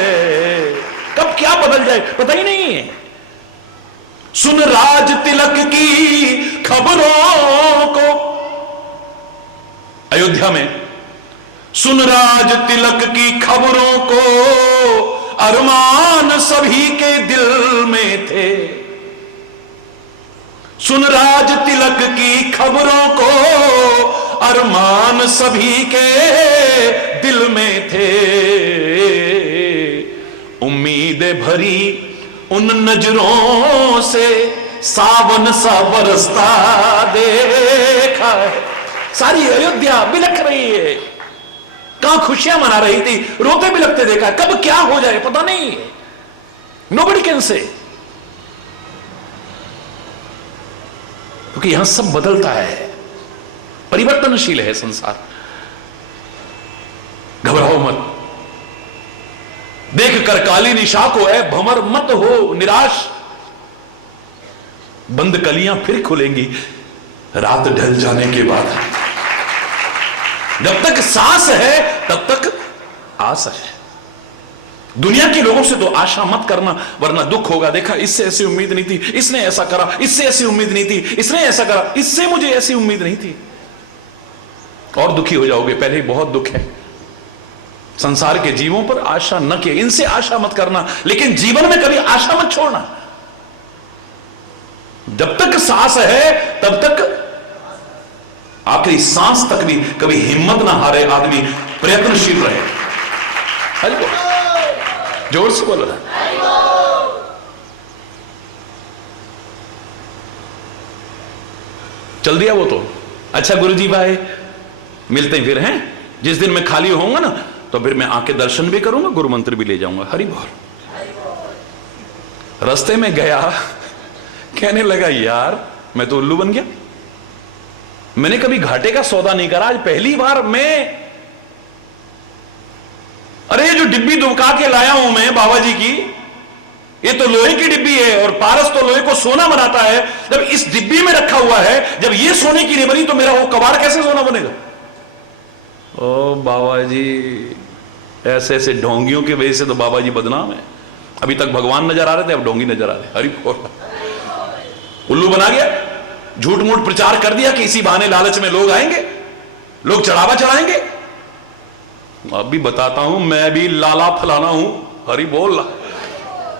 कब क्या बदल जाए पता ही नहीं है। सुन राज तिलक की खबरों को, अयोध्या में सुन राज तिलक की खबरों को, अरमान सभी के दिल में थे। सुन राज तिलक की खबरों को, अरमान सभी के दिल में थे। उम्मीदें भरी उन नजरों से सावन सा बरसता देखा है। सारी अयोध्या बिलख रही है, कहां खुशियां मना रही थी, रोते बिलखते देखा। कब क्या हो जाए पता नहीं है, नोबडी कैन से। क्योंकि यहां सब बदलता है, परिवर्तनशील है संसार। घबराओ मत, देख कर काली निशा को है भंवर मत हो निराश। बंद कलियां फिर खुलेंगी रात ढल जाने के बाद। जब तक सांस है तब तक आस है। दुनिया के लोगों से तो आशा मत करना, वरना दुख होगा। देखा, इससे ऐसी उम्मीद नहीं थी, इसने ऐसा करा, इससे ऐसी उम्मीद नहीं थी, इसने ऐसा करा, इससे मुझे ऐसी उम्मीद नहीं थी। और दुखी हो जाओगे, पहले ही बहुत दुख है। संसार के जीवों पर आशा न किए, इनसे आशा मत करना, लेकिन जीवन में कभी आशा मत छोड़ना। जब तक सांस है तब तक, आखिरी सांस तक भी कभी हिम्मत ना हारे आदमी, प्रयत्नशील रहे। हरि बोल, जोर से बोलो ना। चल दिया वो तो। अच्छा गुरुजी भाई, मिलते हैं फिर हैं। जिस दिन मैं खाली होऊंगा ना, तो फिर मैं आके दर्शन भी करूंगा, गुरु मंत्र भी ले जाऊंगा। हरि बोल। रास्ते में गया, कहने लगा यार मैं तो उल्लू बन गया। मैंने कभी घाटे का सौदा नहीं करा, आज पहली बार मैं, अरे जो डिब्बी दुबका के लाया हूं मैं बाबा जी की, ये तो लोहे की डिब्बी है और पारस तो लोहे को सोना बनाता है। जब इस डिब्बी में रखा हुआ है, जब ये सोने की नहीं बनी तो मेरा वो कबाड़ कैसे सोना बनेगा। ओ बाबा जी, ऐसे ऐसे ढोंगियों की वजह से तो बाबा जी बदनाम है। अभी तक भगवान नजर आ रहे थे, अब ढोंगी नजर आ रहे। हरि बोल। उल्लू बना गया, झूठ मूठ प्रचार कर दिया कि इसी बहाने लालच में लोग आएंगे, लोग चढ़ावा चढ़ाएंगे। अब भी बताता हूं, मैं भी लाला फलाना हूं। हरि बोल।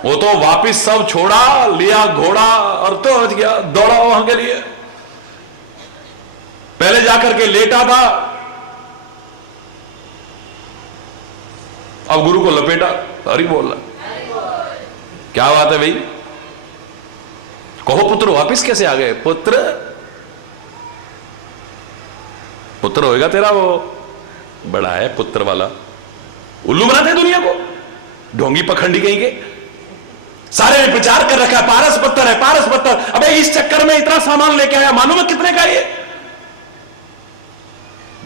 वो तो वापिस सब छोड़ा, लिया घोड़ा और तो हट गया, दौड़ा वहां के लिए। पहले जाकर के लेटा था, अब गुरु को लपेटा। हरि बोल। क्या बात है भाई, कहो पुत्र वापिस कैसे आ गए। पुत्र, पुत्र होएगा तेरा, वो बड़ा है पुत्र वाला। उल्लू बनाते हैं दुनिया को, ढोंगी पखंडी कहीं के। सारे ने प्रचार कर रखा है पारस पत्थर है, पारस पत्थर। अबे इस चक्कर में इतना सामान लेके आया, मालूम है कितने का ये।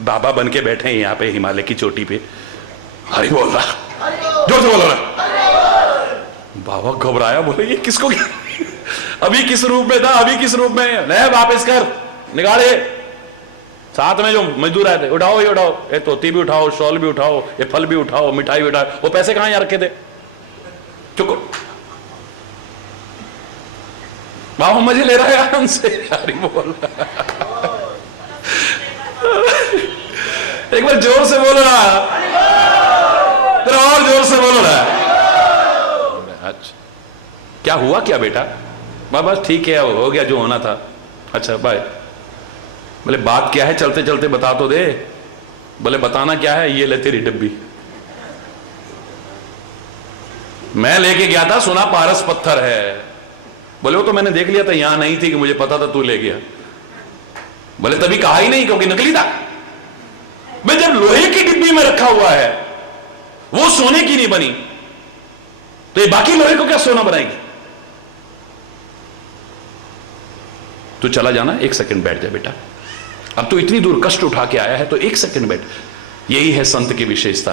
बाबा बन के बैठे हैं यहां पे हिमालय की चोटी पे। हरि बोल रहा, जोर से बोल रहा। बाबा घबराया, बोले ये किसको, अभी किस रूप में था, अभी किस रूप में। नहीं वापस कर, निकाले। साथ में जो मजदूर आए थे, उठाओ ये उठाओ, ये तोती भी उठाओ, शॉल भी उठाओ, ये फल भी उठाओ, मिठाई भी उठाओ। वो पैसे कहां यहाँ रखे थे। चुप, बाबा मजे ले रहा है आराम से। हरि बोल। एक बार जोर से बोलो ना, और जोर से बोलो ना। अच्छा क्या हुआ क्या बेटा। बस ठीक है, हो गया जो होना था। अच्छा बाय। बोले बात क्या है, चलते चलते बता तो दे। बोले बताना क्या है, ये ले तेरी डब्बी। मैं लेके गया था, सुना पारस पत्थर है। बोले वो तो मैंने देख लिया था, यहां नहीं थी कि मुझे पता था तू ले गया। बोले तभी कहा ही नहीं क्योंकि नकली था। भाई जब लोहे की डिब्बी में रखा हुआ है वो सोने की नहीं बनी तो ये बाकी लोहे को क्या सोना बनाएगी? तू चला जाना, 1 सेकंड बैठ जा बेटा, अब तो इतनी दूर कष्ट उठा के आया है तो 1 सेकंड बैठ। यही है संत की विशेषता।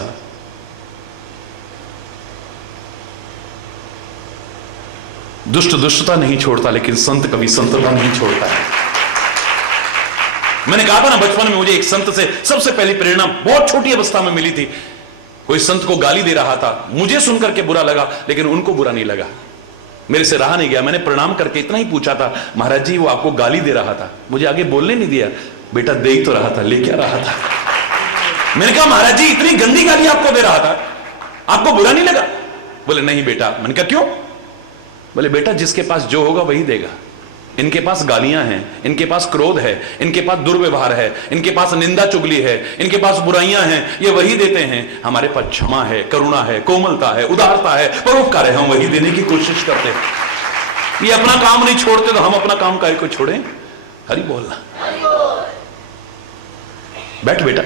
दुष्ट दुष्टता नहीं छोड़ता, लेकिन संत कभी संतता नहीं छोड़ता है। मैंने कहा था ना, बचपन में मुझे एक संत से सबसे पहली प्रेरणा बहुत छोटी अवस्था में मिली थी। कोई संत को गाली दे रहा था, मुझे सुनकर के बुरा लगा, लेकिन उनको बुरा नहीं लगा, मेरे से रहा नहीं गया। मैंने प्रणाम करके इतना ही पूछा था, महाराज जी वो आपको गाली दे रहा था, मुझे आगे बोलने नहीं दिया। बेटा दे ही तो रहा था, ले क्या रहा था? मैंने कहा महाराज जी इतनी गंदी गाली आपको दे रहा था, आपको बुरा नहीं लगा? बोले नहीं बेटा। मैंने कहा क्यों? बोले बेटा जिसके पास जो होगा वही देगा। इनके पास गालियां हैं, इनके पास क्रोध है, इनके पास दुर्व्यवहार है, इनके पास निंदा चुगली है, इनके पास बुराइयां हैं, ये वही देते हैं। हमारे पास क्षमा है, करुणा है, कोमलता है, उदारता है, परोपकार है, हम वही देने की कोशिश करते हैं। ये अपना काम नहीं छोड़ते तो हम अपना काम काहे को छोड़ें? हरि बोलना। बैठ बेटा,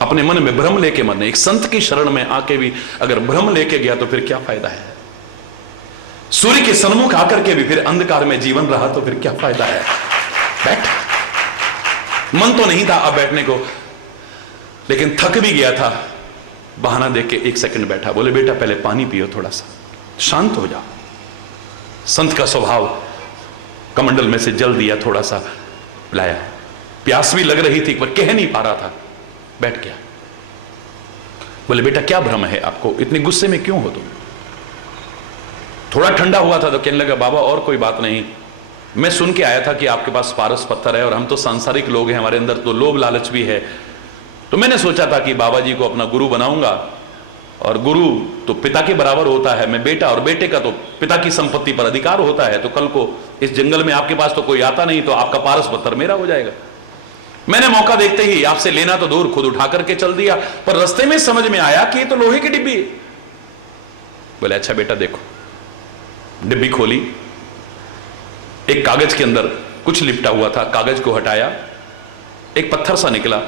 अपने मन में भ्रम लेके मत। एक संत की शरण में आके भी अगर भ्रम लेके गया तो फिर क्या फायदा है? सूर्य के सन्मुख आकर के भी फिर अंधकार में जीवन रहा तो फिर क्या फायदा है? बैठ। मन तो नहीं था अब बैठने को, लेकिन थक भी गया था, बहाना देख के 1 सेकंड बैठा। बोले बेटा पहले पानी पियो, थोड़ा सा शांत हो जाओ। संत का स्वभाव, कमंडल में से जल दिया, थोड़ा सा पिलाया। प्यास भी लग रही थी पर कह नहीं पा रहा था, बैठ गया। बोले बेटा क्या भ्रम है आपको, इतने गुस्से में क्यों हो तुम? थोड़ा ठंडा हुआ था तो कहने लगा बाबा और कोई बात नहीं, मैं सुन के आया था कि आपके पास पारस पत्थर है और हम तो सांसारिक लोग हैं, हमारे अंदर तो लोभ लालच भी है, तो मैंने सोचा था कि बाबा जी को अपना गुरु बनाऊंगा, और गुरु तो पिता के बराबर होता है, मैं बेटा, और बेटे का तो पिता की संपत्ति पर अधिकार होता है, तो कल को इस जंगल में आपके पास तो कोई आता नहीं तो आपका पारस पत्थर मेरा हो जाएगा। मैंने मौका देखते ही आपसे लेना तो दूर खुद उठा करके चल दिया, पर रास्ते में समझ में आया कि ये तो लोहे की डिब्बी है। बोले अच्छा बेटा देखो। डिब्बी खोली, एक कागज के अंदर कुछ लिपटा हुआ था, कागज को हटाया, एक पत्थर सा निकला,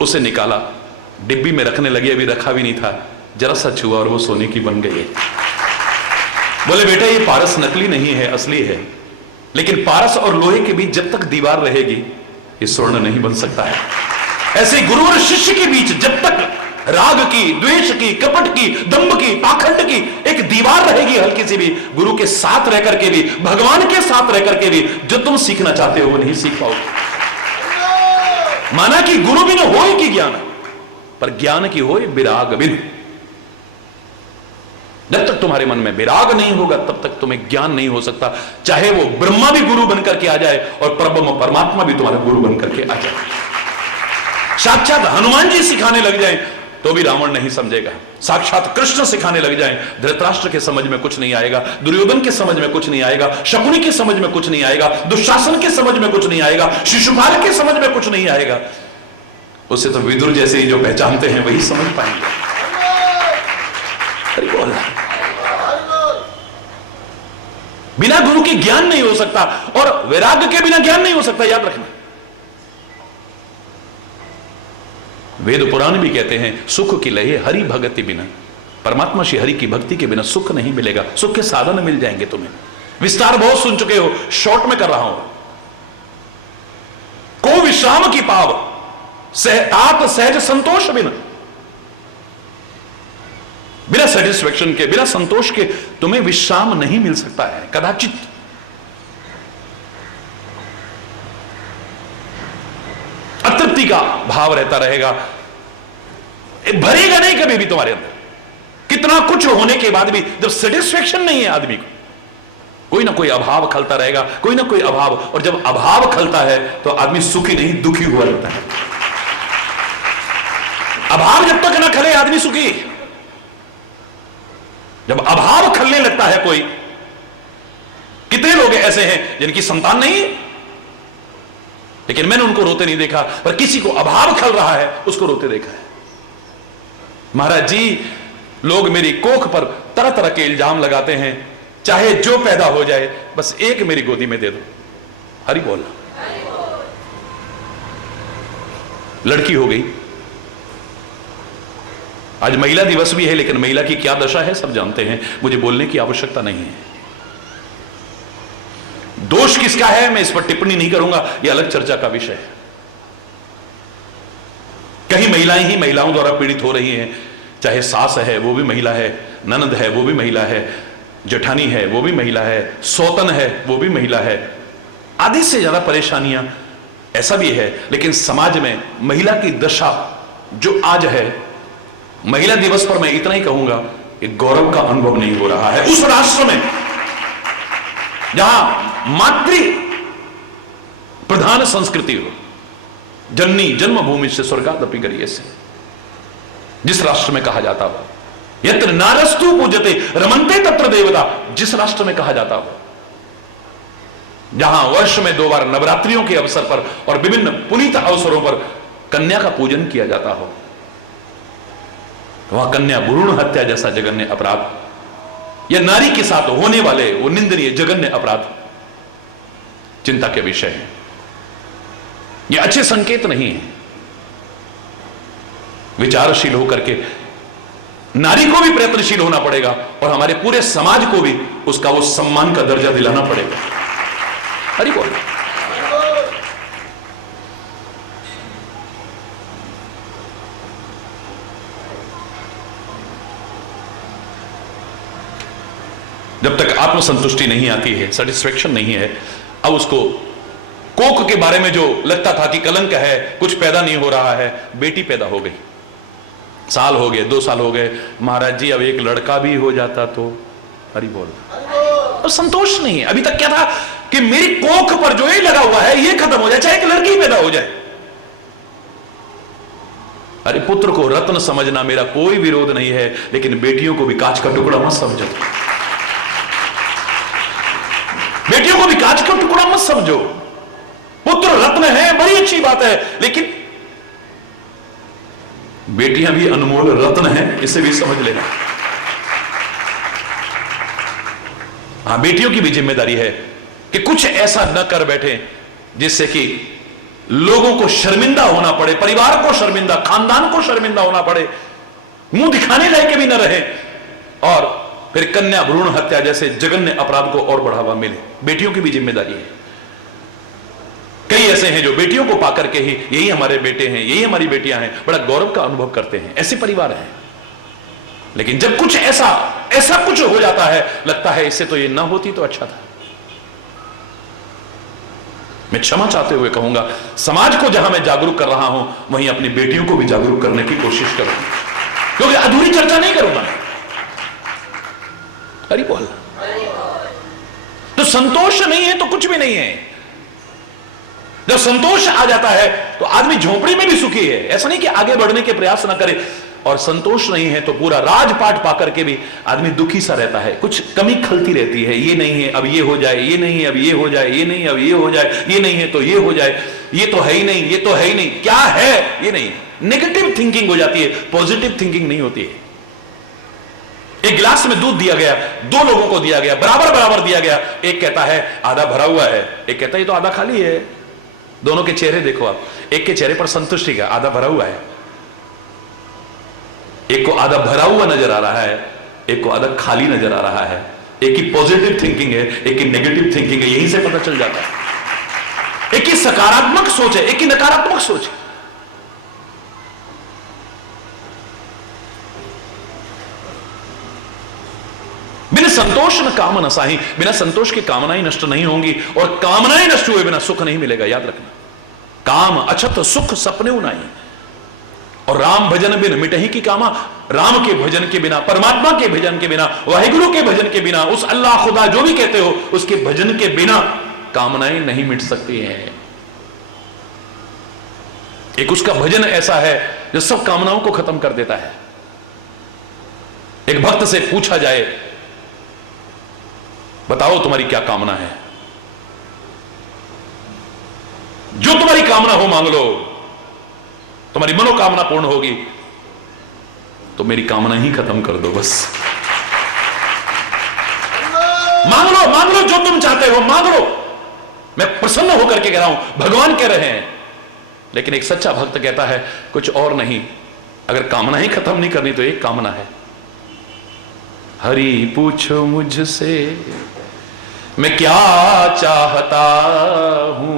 उसे निकाला, डिब्बी में रखने लगे, अभी रखा भी नहीं था, जरा सा छुआ और वो सोने की बन गई। बोले बेटा ये पारस नकली नहीं है, असली है, लेकिन पारस और लोहे के बीच जब तक दीवार रहेगी ये स्वर्ण नहीं बन सकता है। ऐसे गुरु और शिष्य के बीच जब तक राग की, द्वेष की, कपट की, दंभ की, पाखंड की एक दीवार रहेगी हल्की सी भी, गुरु के साथ रह करके भी, भगवान के साथ रह करके भी जो तुम सीखना चाहते हो वो नहीं सीख पाओगे। माना कि गुरु बिन होय की ज्ञान, पर ज्ञान की होय विराग बिन। जब तक तुम्हारे मन में विराग नहीं होगा तब तक तुम्हें ज्ञान नहीं हो सकता, चाहे वो ब्रह्मा भी गुरु बनकर के आ जाए और परब्रह्म परमात्मा भी तुम्हारा गुरु बनकर के आ जाए। साक्षात हनुमान जी सिखाने लग जाए तो भी रावण नहीं समझेगा, साक्षात कृष्ण सिखाने लग जाए धृतराष्ट्र के समझ में कुछ नहीं आएगा, दुर्योधन के समझ में कुछ नहीं आएगा, शकुनी के समझ में कुछ नहीं आएगा, दुशासन के समझ में कुछ नहीं आएगा, शिशुपाल के समझ में कुछ नहीं आएगा। उसे तो विदुर जैसे ही जो पहचानते हैं वही समझ पाएंगे। बिना गुरु के ज्ञान नहीं हो सकता और वैराग के बिना ज्ञान नहीं हो सकता, याद रखना। वेद पुराण भी कहते हैं सुख की लहे हरि भगति बिना, परमात्मा श्री हरि की भक्ति के बिना सुख नहीं मिलेगा। सुख के साधन मिल जाएंगे तुम्हें। विस्तार बहुत सुन चुके हो, शॉर्ट में कर रहा हूं। को विश्राम की पाव आत्म सहज संतोष बिना, बिना सेटिस्फेक्शन के, बिना संतोष के तुम्हें विश्राम नहीं मिल सकता है कदाचित। अतृप्ति का भाव रहता रहेगा, भरेगा नहीं कभी भी तुम्हारे अंदर। कितना कुछ होने के बाद भी जब सेटिस्फेक्शन नहीं है आदमी को, कोई ना कोई अभाव खलता रहेगा, कोई ना कोई अभाव। और जब अभाव खलता है तो आदमी सुखी नहीं दुखी हुआ रहता है। अभाव जब तक ना खले आदमी सुखी। जब अभाव खलने लगता है कोई, कितने लोग ऐसे हैं जिनकी संतान नहीं है, लेकिन मैंने उनको रोते नहीं देखा, पर किसी को अभाव खल रहा है उसको रोते देखा है। महाराज जी लोग मेरी कोख पर तरह तरह के इल्जाम लगाते हैं, चाहे जो पैदा हो जाए बस एक मेरी गोदी में दे दो। हरि बोल। लड़की हो गई, आज महिला दिवस भी है, लेकिन महिला की क्या दशा है सब जानते हैं, मुझे बोलने की आवश्यकता नहीं है। दोष किसका है मैं इस पर टिप्पणी नहीं करूंगा, यह अलग चर्चा का विषय है। कहीं महिलाएं ही महिलाओं द्वारा पीड़ित हो रही हैं, चाहे सास है वो भी महिला है, ननद है वो भी महिला है, जेठानी है वो भी महिला है, सौतन है वो भी महिला है, आधी से ज्यादा परेशानियां, ऐसा भी है। लेकिन समाज में महिला की दशा जो आज है, महिला दिवस पर मैं इतना ही कहूंगा कि गौरव का अनुभव नहीं हो रहा है। उस राष्ट्र में जहां मातृ प्रधान संस्कृति हो, जननी जन्मभूमि से स्वर्गादपि गरीयसे, जिस राष्ट्र में कहा जाता हो यत्र नारस्तु पूजते रमन्ते तत्र देवता, जिस राष्ट्र में कहा जाता हो, जहां वर्ष में 2 बार नवरात्रियों के अवसर पर और विभिन्न पुनीत अवसरों पर कन्या का पूजन किया जाता हो, वहां कन्या भ्रूण हत्या जैसा जघन्य अपराध या नारी के साथ होने वाले वो निंदनीय जघन्य अपराध चिंता के विषय है। ये अच्छे संकेत नहीं है। विचारशील होकर के नारी को भी प्रयत्नशील होना पड़ेगा और हमारे पूरे समाज को भी उसका वो सम्मान का दर्जा दिलाना पड़ेगा। हरि बोल। जब तक आत्मसंतुष्टि नहीं आती है, सेटिस्फेक्शन नहीं है, अब उसको कोक के बारे में जो लगता था कि कलंक है, कुछ पैदा नहीं हो रहा है, बेटी पैदा हो गई, साल हो गए, 2 साल हो गए, महाराज जी अब एक लड़का भी हो जाता तो, हरि बोल। और संतोष नहीं है। अभी तक क्या था कि मेरी कोख पर जो ये लगा हुआ है ये खत्म हो जाए, चाहे एक लड़की पैदा हो जाए। अरे पुत्र को रत्न समझना मेरा कोई विरोध नहीं है, लेकिन बेटियों को भी कांच का टुकड़ा मत समझो, बेटियों को भी कांच का टुकड़ा मत समझो। पुत्र रत्न है, बड़ी अच्छी बात है, लेकिन बेटियां भी अनमोल रत्न हैं, इसे भी समझ लेना। हां, बेटियों की भी जिम्मेदारी है कि कुछ ऐसा न कर बैठे जिससे कि लोगों को शर्मिंदा होना पड़े, परिवार को शर्मिंदा, खानदान को शर्मिंदा होना पड़े, मुंह दिखाने लायक भी न रहे और फिर कन्या भ्रूण हत्या जैसे जघन्य अपराध को और बढ़ावा मिले। बेटियों की भी जिम्मेदारी है। कई ऐसे हैं जो बेटियों को पाकर के ही यही हमारे बेटे हैं, यही हमारी बेटियां हैं, बड़ा गौरव का अनुभव करते हैं, ऐसे परिवार हैं। लेकिन जब कुछ ऐसा कुछ हो जाता है, लगता है इससे तो ये ना होती तो अच्छा था। मैं क्षमा चाहते हुए कहूंगा, समाज को जहां मैं जागरूक कर रहा हूं वहीं अपनी बेटियों को भी जागरूक करने की कोशिश करूं, क्योंकि अधूरी चर्चा नहीं करूंगा। अरे बोल। तो संतोष नहीं है तो कुछ भी नहीं है। जब संतोष आ जाता है तो आदमी झोपड़ी में भी सुखी है, ऐसा नहीं कि आगे बढ़ने के प्रयास ना करे। और संतोष नहीं है तो पूरा राजपाट पाकर के भी आदमी दुखी सा रहता है, कुछ कमी खलती रहती है। ये नहीं है अब ये हो जाए, ये नहीं है अब ये हो जाए, ये नहीं अब ये हो जाए, ये नहीं है तो ये हो जाए, ये तो है ही नहीं, ये तो है ही नहीं, क्या है ये नहीं। नेगेटिव थिंकिंग हो जाती है, पॉजिटिव थिंकिंग नहीं होती है। एक गिलास में दूध दिया गया, 2 लोगों को दिया गया, बराबर बराबर दिया गया। एक कहता है आधा भरा हुआ है, एक कहता है ये तो आधा खाली है। दोनों के चेहरे देखो आप, एक के चेहरे पर संतुष्टि का आधा भरा हुआ है, एक को आधा भरा हुआ नजर आ रहा है, एक को आधा खाली नजर आ रहा है। एक की पॉजिटिव थिंकिंग है, एक की नेगेटिव थिंकिंग है, यहीं से पता चल जाता है। एक की सकारात्मक सोच है, एक की नकारात्मक सोच है। बिना संतोष न काम न साही, बिना संतोष की कामनाएं नष्ट नहीं होंगी और कामनाएं नष्ट हुए बिना सुख नहीं मिलेगा, याद रखना। काम अछत सुख सपने उनाई, और राम भजन बिन मिटही की कामा। राम के भजन के बिना, परमात्मा के भजन के बिना, वाहिगुरु के भजन के बिना, उस अल्लाह खुदा जो भी कहते हो उसके भजन के बिना कामनाएं नहीं मिट सकती हैं। एक उसका भजन ऐसा है जो सब कामनाओं को खत्म कर देता है। एक भक्त से पूछा जाए बताओ तुम्हारी क्या कामना है, जो तुम्हारी कामना हो मांग लो, तुम्हारी मनोकामना पूर्ण होगी, तो मेरी कामना ही खत्म कर दो बस। मांग लो जो तुम चाहते हो मांग लो। मैं प्रसन्न होकर के कह रहा हूं, भगवान कह रहे हैं। लेकिन एक सच्चा भक्त कहता है कुछ और नहीं, अगर कामना ही खत्म नहीं करनी तो एक कामना है, हरि पूछो मुझसे मैं क्या चाहता हूं,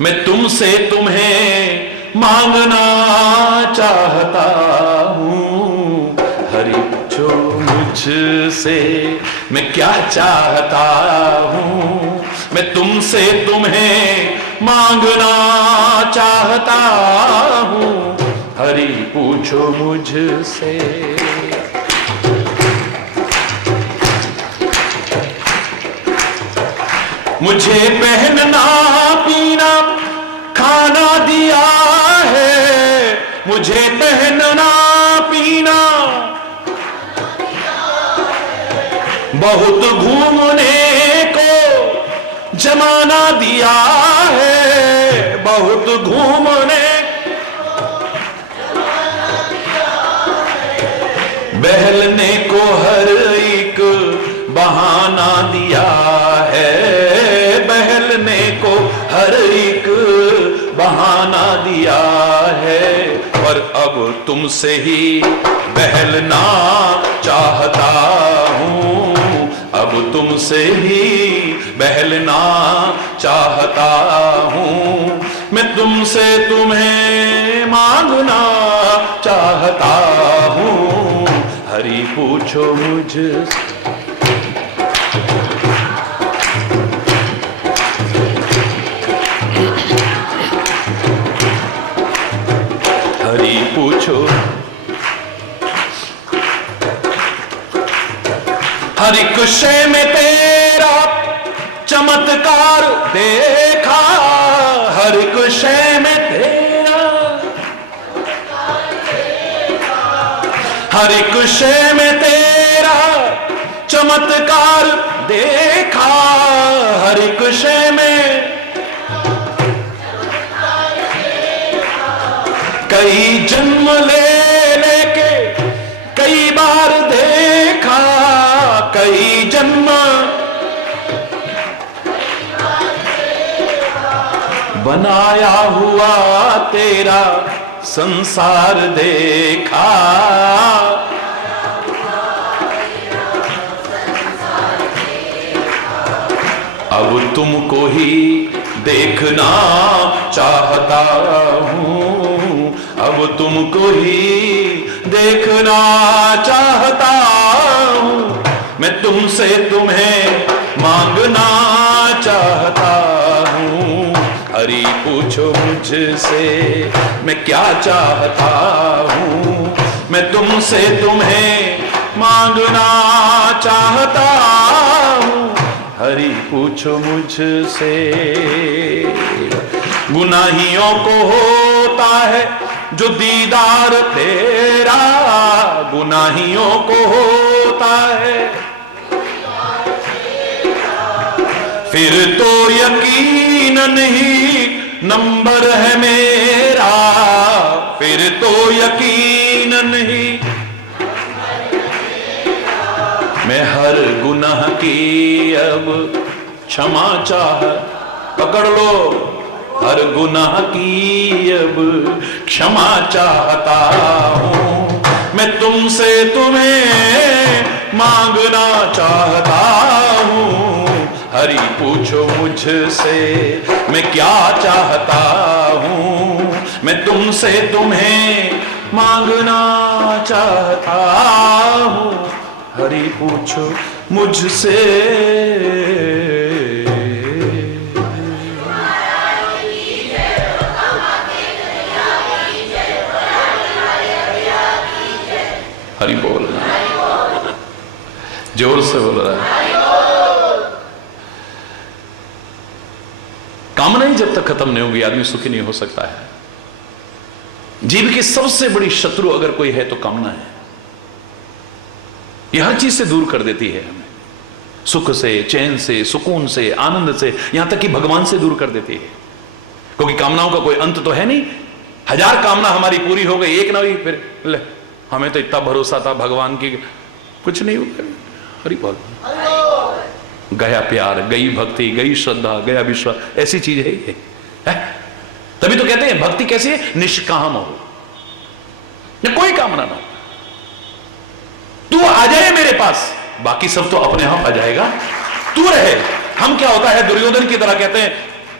मैं तुमसे तुम्हें मांगना चाहता हूं। हरि पूछो मुझसे मैं क्या चाहता हूं, मैं तुमसे तुम्हें मांगना चाहता हूं। हरि पूछो मुझसे। मुझे पहनना पीना खाना दिया है, मुझे पहनना पीना बहुत घूमने को जमाना दिया है, बहुत घूमने बहलने को हर एक बहाना दिया है, बहलने को हर एक बहाना दिया है। पर अब तुमसे ही बहलना चाहता हूं, अब तुमसे ही बहलना चाहता हूं, मैं तुमसे तुम्हें मांगना चाहता हूं। हरि पूछो मुझसे। हरि पूछो। हर एक शय में तेरा चमत्कार देखा, हर एक शय में तेरा, हर एक शय में तेरा चमत्कार देखा, हर एक शय में कई जन्म ले लेके कई बार देखा, कई जन्म बनाया हुआ तेरा संसार देखा। अब तुमको ही देखना चाहता हूं, अब तुमको ही देखना चाहता हूं, मैं तुमसे तुम्हें मांगना चाहता हूं। हरि पूछो मुझसे मैं क्या चाहता हूं, मैं तुमसे तुम्हें मांगना चाहता हूं। हरि पूछो मुझसे। गुनाहियों को होता है जो दीदार तेरा, गुनाहियों को होता है फिर तो यकीनन ही नंबर है मेरा, फिर तो यकीनन ही मैं हर गुनाह की अब क्षमा चाह, पकड़ लो, हर गुनाह की अब क्षमा चाहता हूं, मैं तुमसे तुम्हें मांगना चाहता हूं। हरि पूछो मुझसे मैं क्या चाहता हूं, मैं तुमसे तुम्हें मांगना चाहता हूं। हरि पूछो मुझसे। हरि बोल रहा है, जोर से बोल रहा है। कामना ही जब तक खत्म नहीं होगी आदमी सुखी नहीं हो सकता है। जीव की सबसे बड़ी शत्रु अगर कोई है तो कामना है। यह हर चीज से दूर कर देती है हमें, सुख से, चैन से, सुकून से, आनंद से, यहां तक कि भगवान से दूर कर देती है। क्योंकि कामनाओं का कोई अंत तो है नहीं। 1000 कामना हमारी पूरी हो गई, एक ना हुई, फिर ले हमें तो इतना भरोसा था भगवान की, कुछ नहीं हुआ। हरि बोल। गया प्यार, गई भक्ति, गई श्रद्धा, गया विश्वास, ऐसी चीज है ये है? तभी तो कहते हैं भक्ति कैसी है, निष्काम हो। या कोई कामना ना हो, तू आ जाए मेरे पास, बाकी सब तो अपने आप आ जाएगा, तू रहे। हम क्या होता है, दुर्योधन की तरह कहते हैं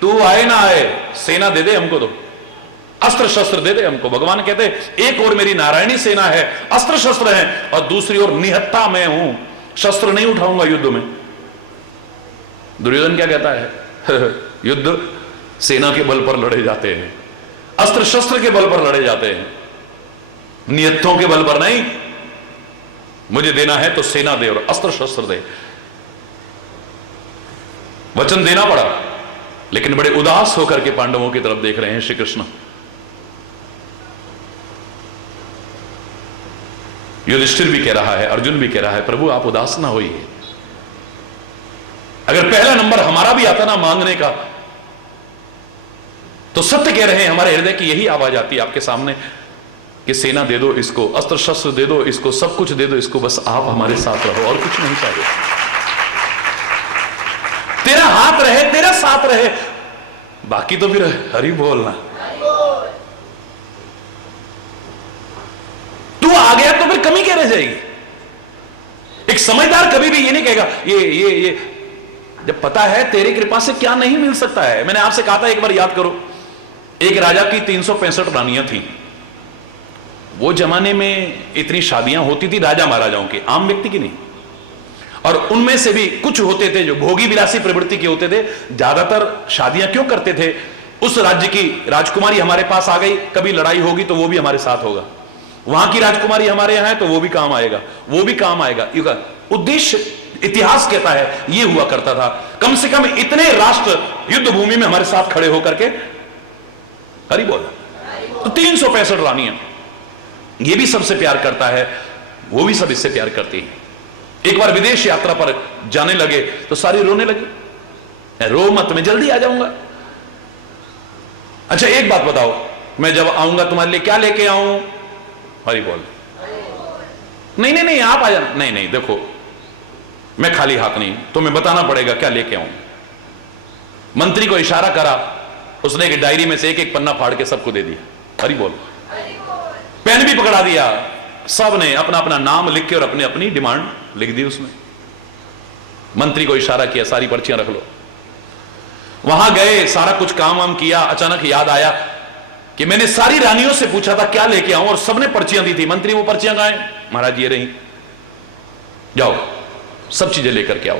तू आए ना आए, सेना दे दे हमको, तो अस्त्र शस्त्र दे दे हमको। भगवान कहते हैं एक और मेरी नारायणी सेना है, अस्त्र शस्त्र है, और दूसरी ओर निहत्था मैं हूं, शस्त्र नहीं उठाऊंगा युद्ध में। दुर्योधन क्या कहता है युद्ध सेना के बल पर लड़े जाते हैं, अस्त्र शस्त्र के बल पर लड़े जाते हैं, नियत्थों के बल पर नहीं। मुझे देना है तो सेना दे और अस्त्र शस्त्र दे। वचन देना पड़ा, लेकिन बड़े उदास होकर के पांडवों की तरफ देख रहे हैं श्री कृष्ण। युधिष्ठिर भी कह रहा है, अर्जुन भी कह रहा है, प्रभु आप उदास ना होइए। अगर पहला नंबर हमारा भी आता ना मांगने का, तो सत्य कह रहे हैं, हमारे हृदय की यही आवाज आती है आपके सामने कि सेना दे दो इसको, अस्त्र शस्त्र दे दो इसको, सब कुछ दे दो इसको, बस आप हमारे साथ रहो, और कुछ नहीं चाहिए। तेरा हाथ रहे, तेरा साथ रहे, बाकी तो फिर हरि बोलना। तू आ गया तो फिर कमी क्या रह जाएगी। एक समझदार कभी भी ये नहीं कहेगा ये जब पता है तेरी कृपा से क्या नहीं मिल सकता है। मैंने आपसे कहा था एक बार, याद करो, एक राजा की 365 रानियां थी। वो जमाने में इतनी शादियां होती थी राजा महाराजाओं की, आम व्यक्ति की नहीं। और उनमें से भी कुछ होते थे जो भोगी विलासी प्रवृत्ति के होते थे। ज्यादातर शादियां क्यों करते थे, उस राज्य की राजकुमारी हमारे पास आ गई, कभी लड़ाई होगी तो वो भी हमारे साथ होगा, वहां की राजकुमारी हमारे यहां है तो वो भी काम आएगा, वो भी काम आएगा। उद्देश्य इतिहास कहता है ये हुआ करता था। कम से कम इतने राष्ट्र युद्ध भूमि में हमारे साथ खड़े होकर के हरि बोल। तो 365 रानियां, ये भी सबसे प्यार करता है, वो भी सब इससे प्यार करती है। एक बार विदेश यात्रा पर जाने लगे तो सारी रोने लगी, रो मत, मैं जल्दी आ जाऊंगा। अच्छा एक बात बताओ, मैं जब आऊंगा तुम्हारे लिए क्या लेके आऊं? हरि बोल। नहीं नहीं नहीं आप आ जाना। नहीं नहीं देखो मैं खाली हाथ नहीं, तुम्हें बताना पड़ेगा क्या लेके आऊं। मंत्री को इशारा करा, उसने एक डायरी में से एक एक पन्ना फाड़ के सबको दे दिया। हरि बोल। पेन भी पकड़ा दिया, सब ने अपना अपना नाम लिख के और अपनी अपनी डिमांड लिख दी उसमें। मंत्री को इशारा किया सारी पर्चियां रख लो। वहां गए, सारा कुछ काम वाम किया। अचानक याद आया कि मैंने सारी रानियों से पूछा था क्या लेके आऊं, और सबने पर्चियां दी थी। मंत्री वो पर्चियां कहां हैं? महाराज ये रही, जाओ सब चीजें लेकर के आओ।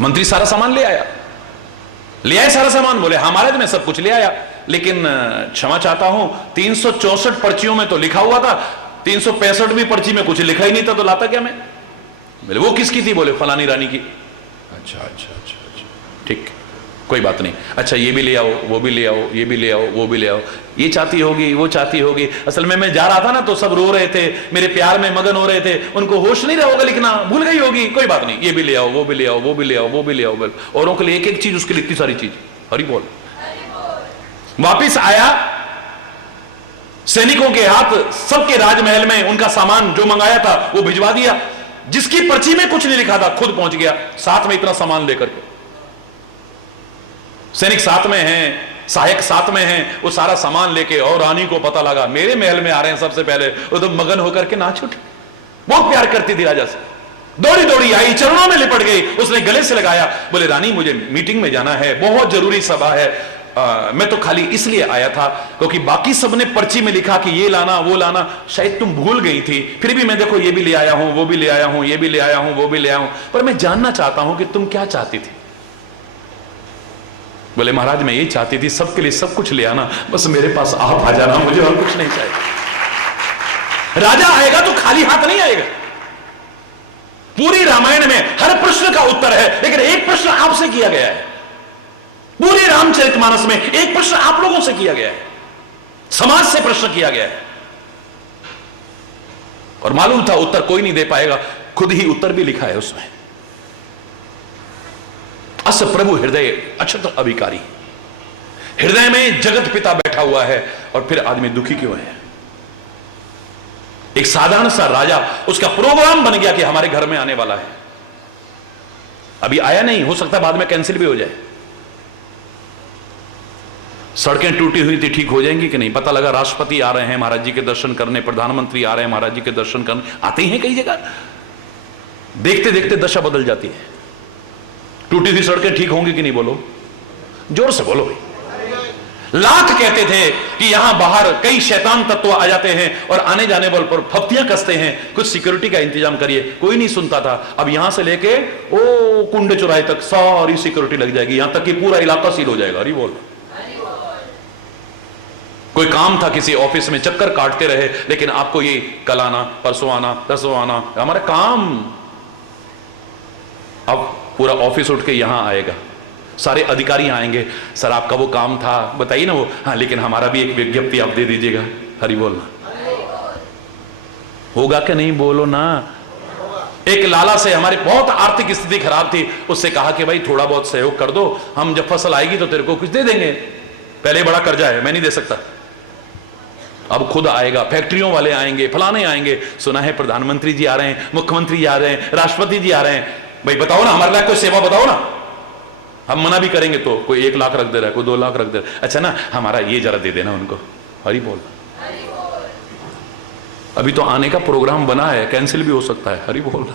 मंत्री सारा सामान ले आया, ले आए सारा सामान। बोले हाँ महाराज मैं सब कुछ ले आया, लेकिन क्षमा चाहता हूं 364 पर्चियों में तो लिखा हुआ था, 365वीं पर्ची में कुछ लिखा ही नहीं था, तो लाता क्या मैं? बोले वो किसकी थी? बोले फलानी रानी की। अच्छा अच्छा अच्छा अच्छा ठीक, कोई बात नहीं। अच्छा ये भी ले आओ, वो भी ले आओ, ये भी ले आओ, वो भी ले आओ। ये चाहती होगी, वो चाहती होगी। असल में मैं जा रहा था ना तो सब रो रहे थे, मेरे प्यार में मगन हो रहे थे, उनको होश नहीं रहा होगा, लिखना भूल गई होगी। कोई बात नहीं, ये भी ले आओ, वो भी ले आओ, वो भी ले आओ, वो भी ले आओ। बोल औरों के लिए एक एक चीज, उसके लिए इतनी सारी चीज। हरि बोल। वापिस आया, सैनिकों के हाथ सबके राजमहल में उनका सामान जो मंगाया था वो भिजवा दिया। जिसकी पर्ची में कुछ नहीं लिखा था खुद पहुंच गया साथ में इतना सामान लेकर के। सैनिक साथ में हैं, सहायक साथ में हैं, वो सारा सामान लेके, और रानी को पता लगा मेरे महल में आ रहे हैं सबसे पहले, वो तो मगन होकर के नाच उठी। बहुत प्यार करती थी राजा से, दौड़ी दौड़ी आई, चरणों में लिपट गई, उसने गले से लगाया। बोले रानी मुझे मीटिंग में जाना है, बहुत जरूरी सभा है, मैं तो खाली इसलिए आया था क्योंकि बाकी सबने पर्ची में लिखा कि ये लाना वो लाना, शायद तुम भूल गई थी, फिर भी मैं देखो ये भी ले आया हूं, वो भी ले आया हूं, ये भी ले आया हूं, वो भी ले आया हूं, पर मैं जानना चाहता हूं कि तुम क्या चाहती थी। बोले महाराज मैं ये चाहती थी सबके लिए सब कुछ ले आना, बस मेरे पास आप आ जाना, मुझे और कुछ नहीं चाहिए। राजा आएगा तो खाली हाथ नहीं आएगा। पूरी रामायण में हर प्रश्न का उत्तर है, लेकिन एक प्रश्न आपसे किया गया है। पूरे रामचरितमानस में एक प्रश्न आप लोगों से किया गया है, समाज से प्रश्न किया गया है, और मालूम था उत्तर कोई नहीं दे पाएगा, खुद ही उत्तर भी लिखा है उसमें। अस प्रभु हृदय अक्षत अभिकारी, हृदय में जगत पिता बैठा हुआ है, और फिर आदमी दुखी क्यों है? एक साधारण सा राजा, उसका प्रोग्राम बन गया कि हमारे घर में आने वाला है, अभी आया नहीं, हो सकता है बाद में कैंसिल भी हो जाए। सड़कें टूटी हुई थी, ठीक हो जाएंगी कि नहीं? पता लगा राष्ट्रपति आ रहे हैं महाराज जी के दर्शन करने, प्रधानमंत्री आ रहे हैं महाराज जी के दर्शन करने, आते ही हैं कई जगह। देखते देखते दशा बदल जाती है। टूटी हुई सड़कें ठीक होंगी कि नहीं? बोलो, जोर से बोलो भाई। लाख कहते थे कि यहां बाहर कई शैतान तत्व आ जाते हैं और आने जाने वाले पर फप्तियां कसते हैं, कुछ सिक्योरिटी का इंतजाम करिए। कोई नहीं सुनता था। अब यहां से लेके ओ कुंडे चौराहे तक सारी सिक्योरिटी लग जाएगी, यहां तक कि पूरा इलाका सील हो जाएगा। अरे बोल, कोई काम था किसी ऑफिस में, चक्कर काटते रहे, लेकिन आपको ये कल आना, परसों आना, परसों आना, हमारा काम। अब पूरा ऑफिस उठ के यहां आएगा, सारे अधिकारी आएंगे, सर आपका वो काम था बताइए ना वो, हाँ लेकिन हमारा भी एक विज्ञप्ति आप दे दीजिएगा। हरि बोलना होगा कि नहीं? बोलो ना। एक लाला से हमारी बहुत आर्थिक स्थिति खराब थी, उससे कहा कि भाई थोड़ा बहुत सहयोग कर दो, हम जब फसल आएगी तो तेरे को कुछ दे देंगे, पहले बड़ा कर्जा है, मैं नहीं दे सकता। अब खुद आएगा, फैक्ट्रियों वाले आएंगे, फलाने आएंगे, सुना है प्रधानमंत्री जी आ रहे हैं, मुख्यमंत्री जी आ रहे हैं, राष्ट्रपति जी आ रहे हैं, भाई बताओ ना हमारे लिए कोई सेवा बताओ ना। हम मना भी करेंगे तो कोई 1 लाख रख दे रहा है, कोई 2 लाख रख दे रहा है, अच्छा ना हमारा ये जरा दे देना उनको। हरि बोल। अभी तो आने का प्रोग्राम बना है, कैंसिल भी हो सकता है। हरि बोल।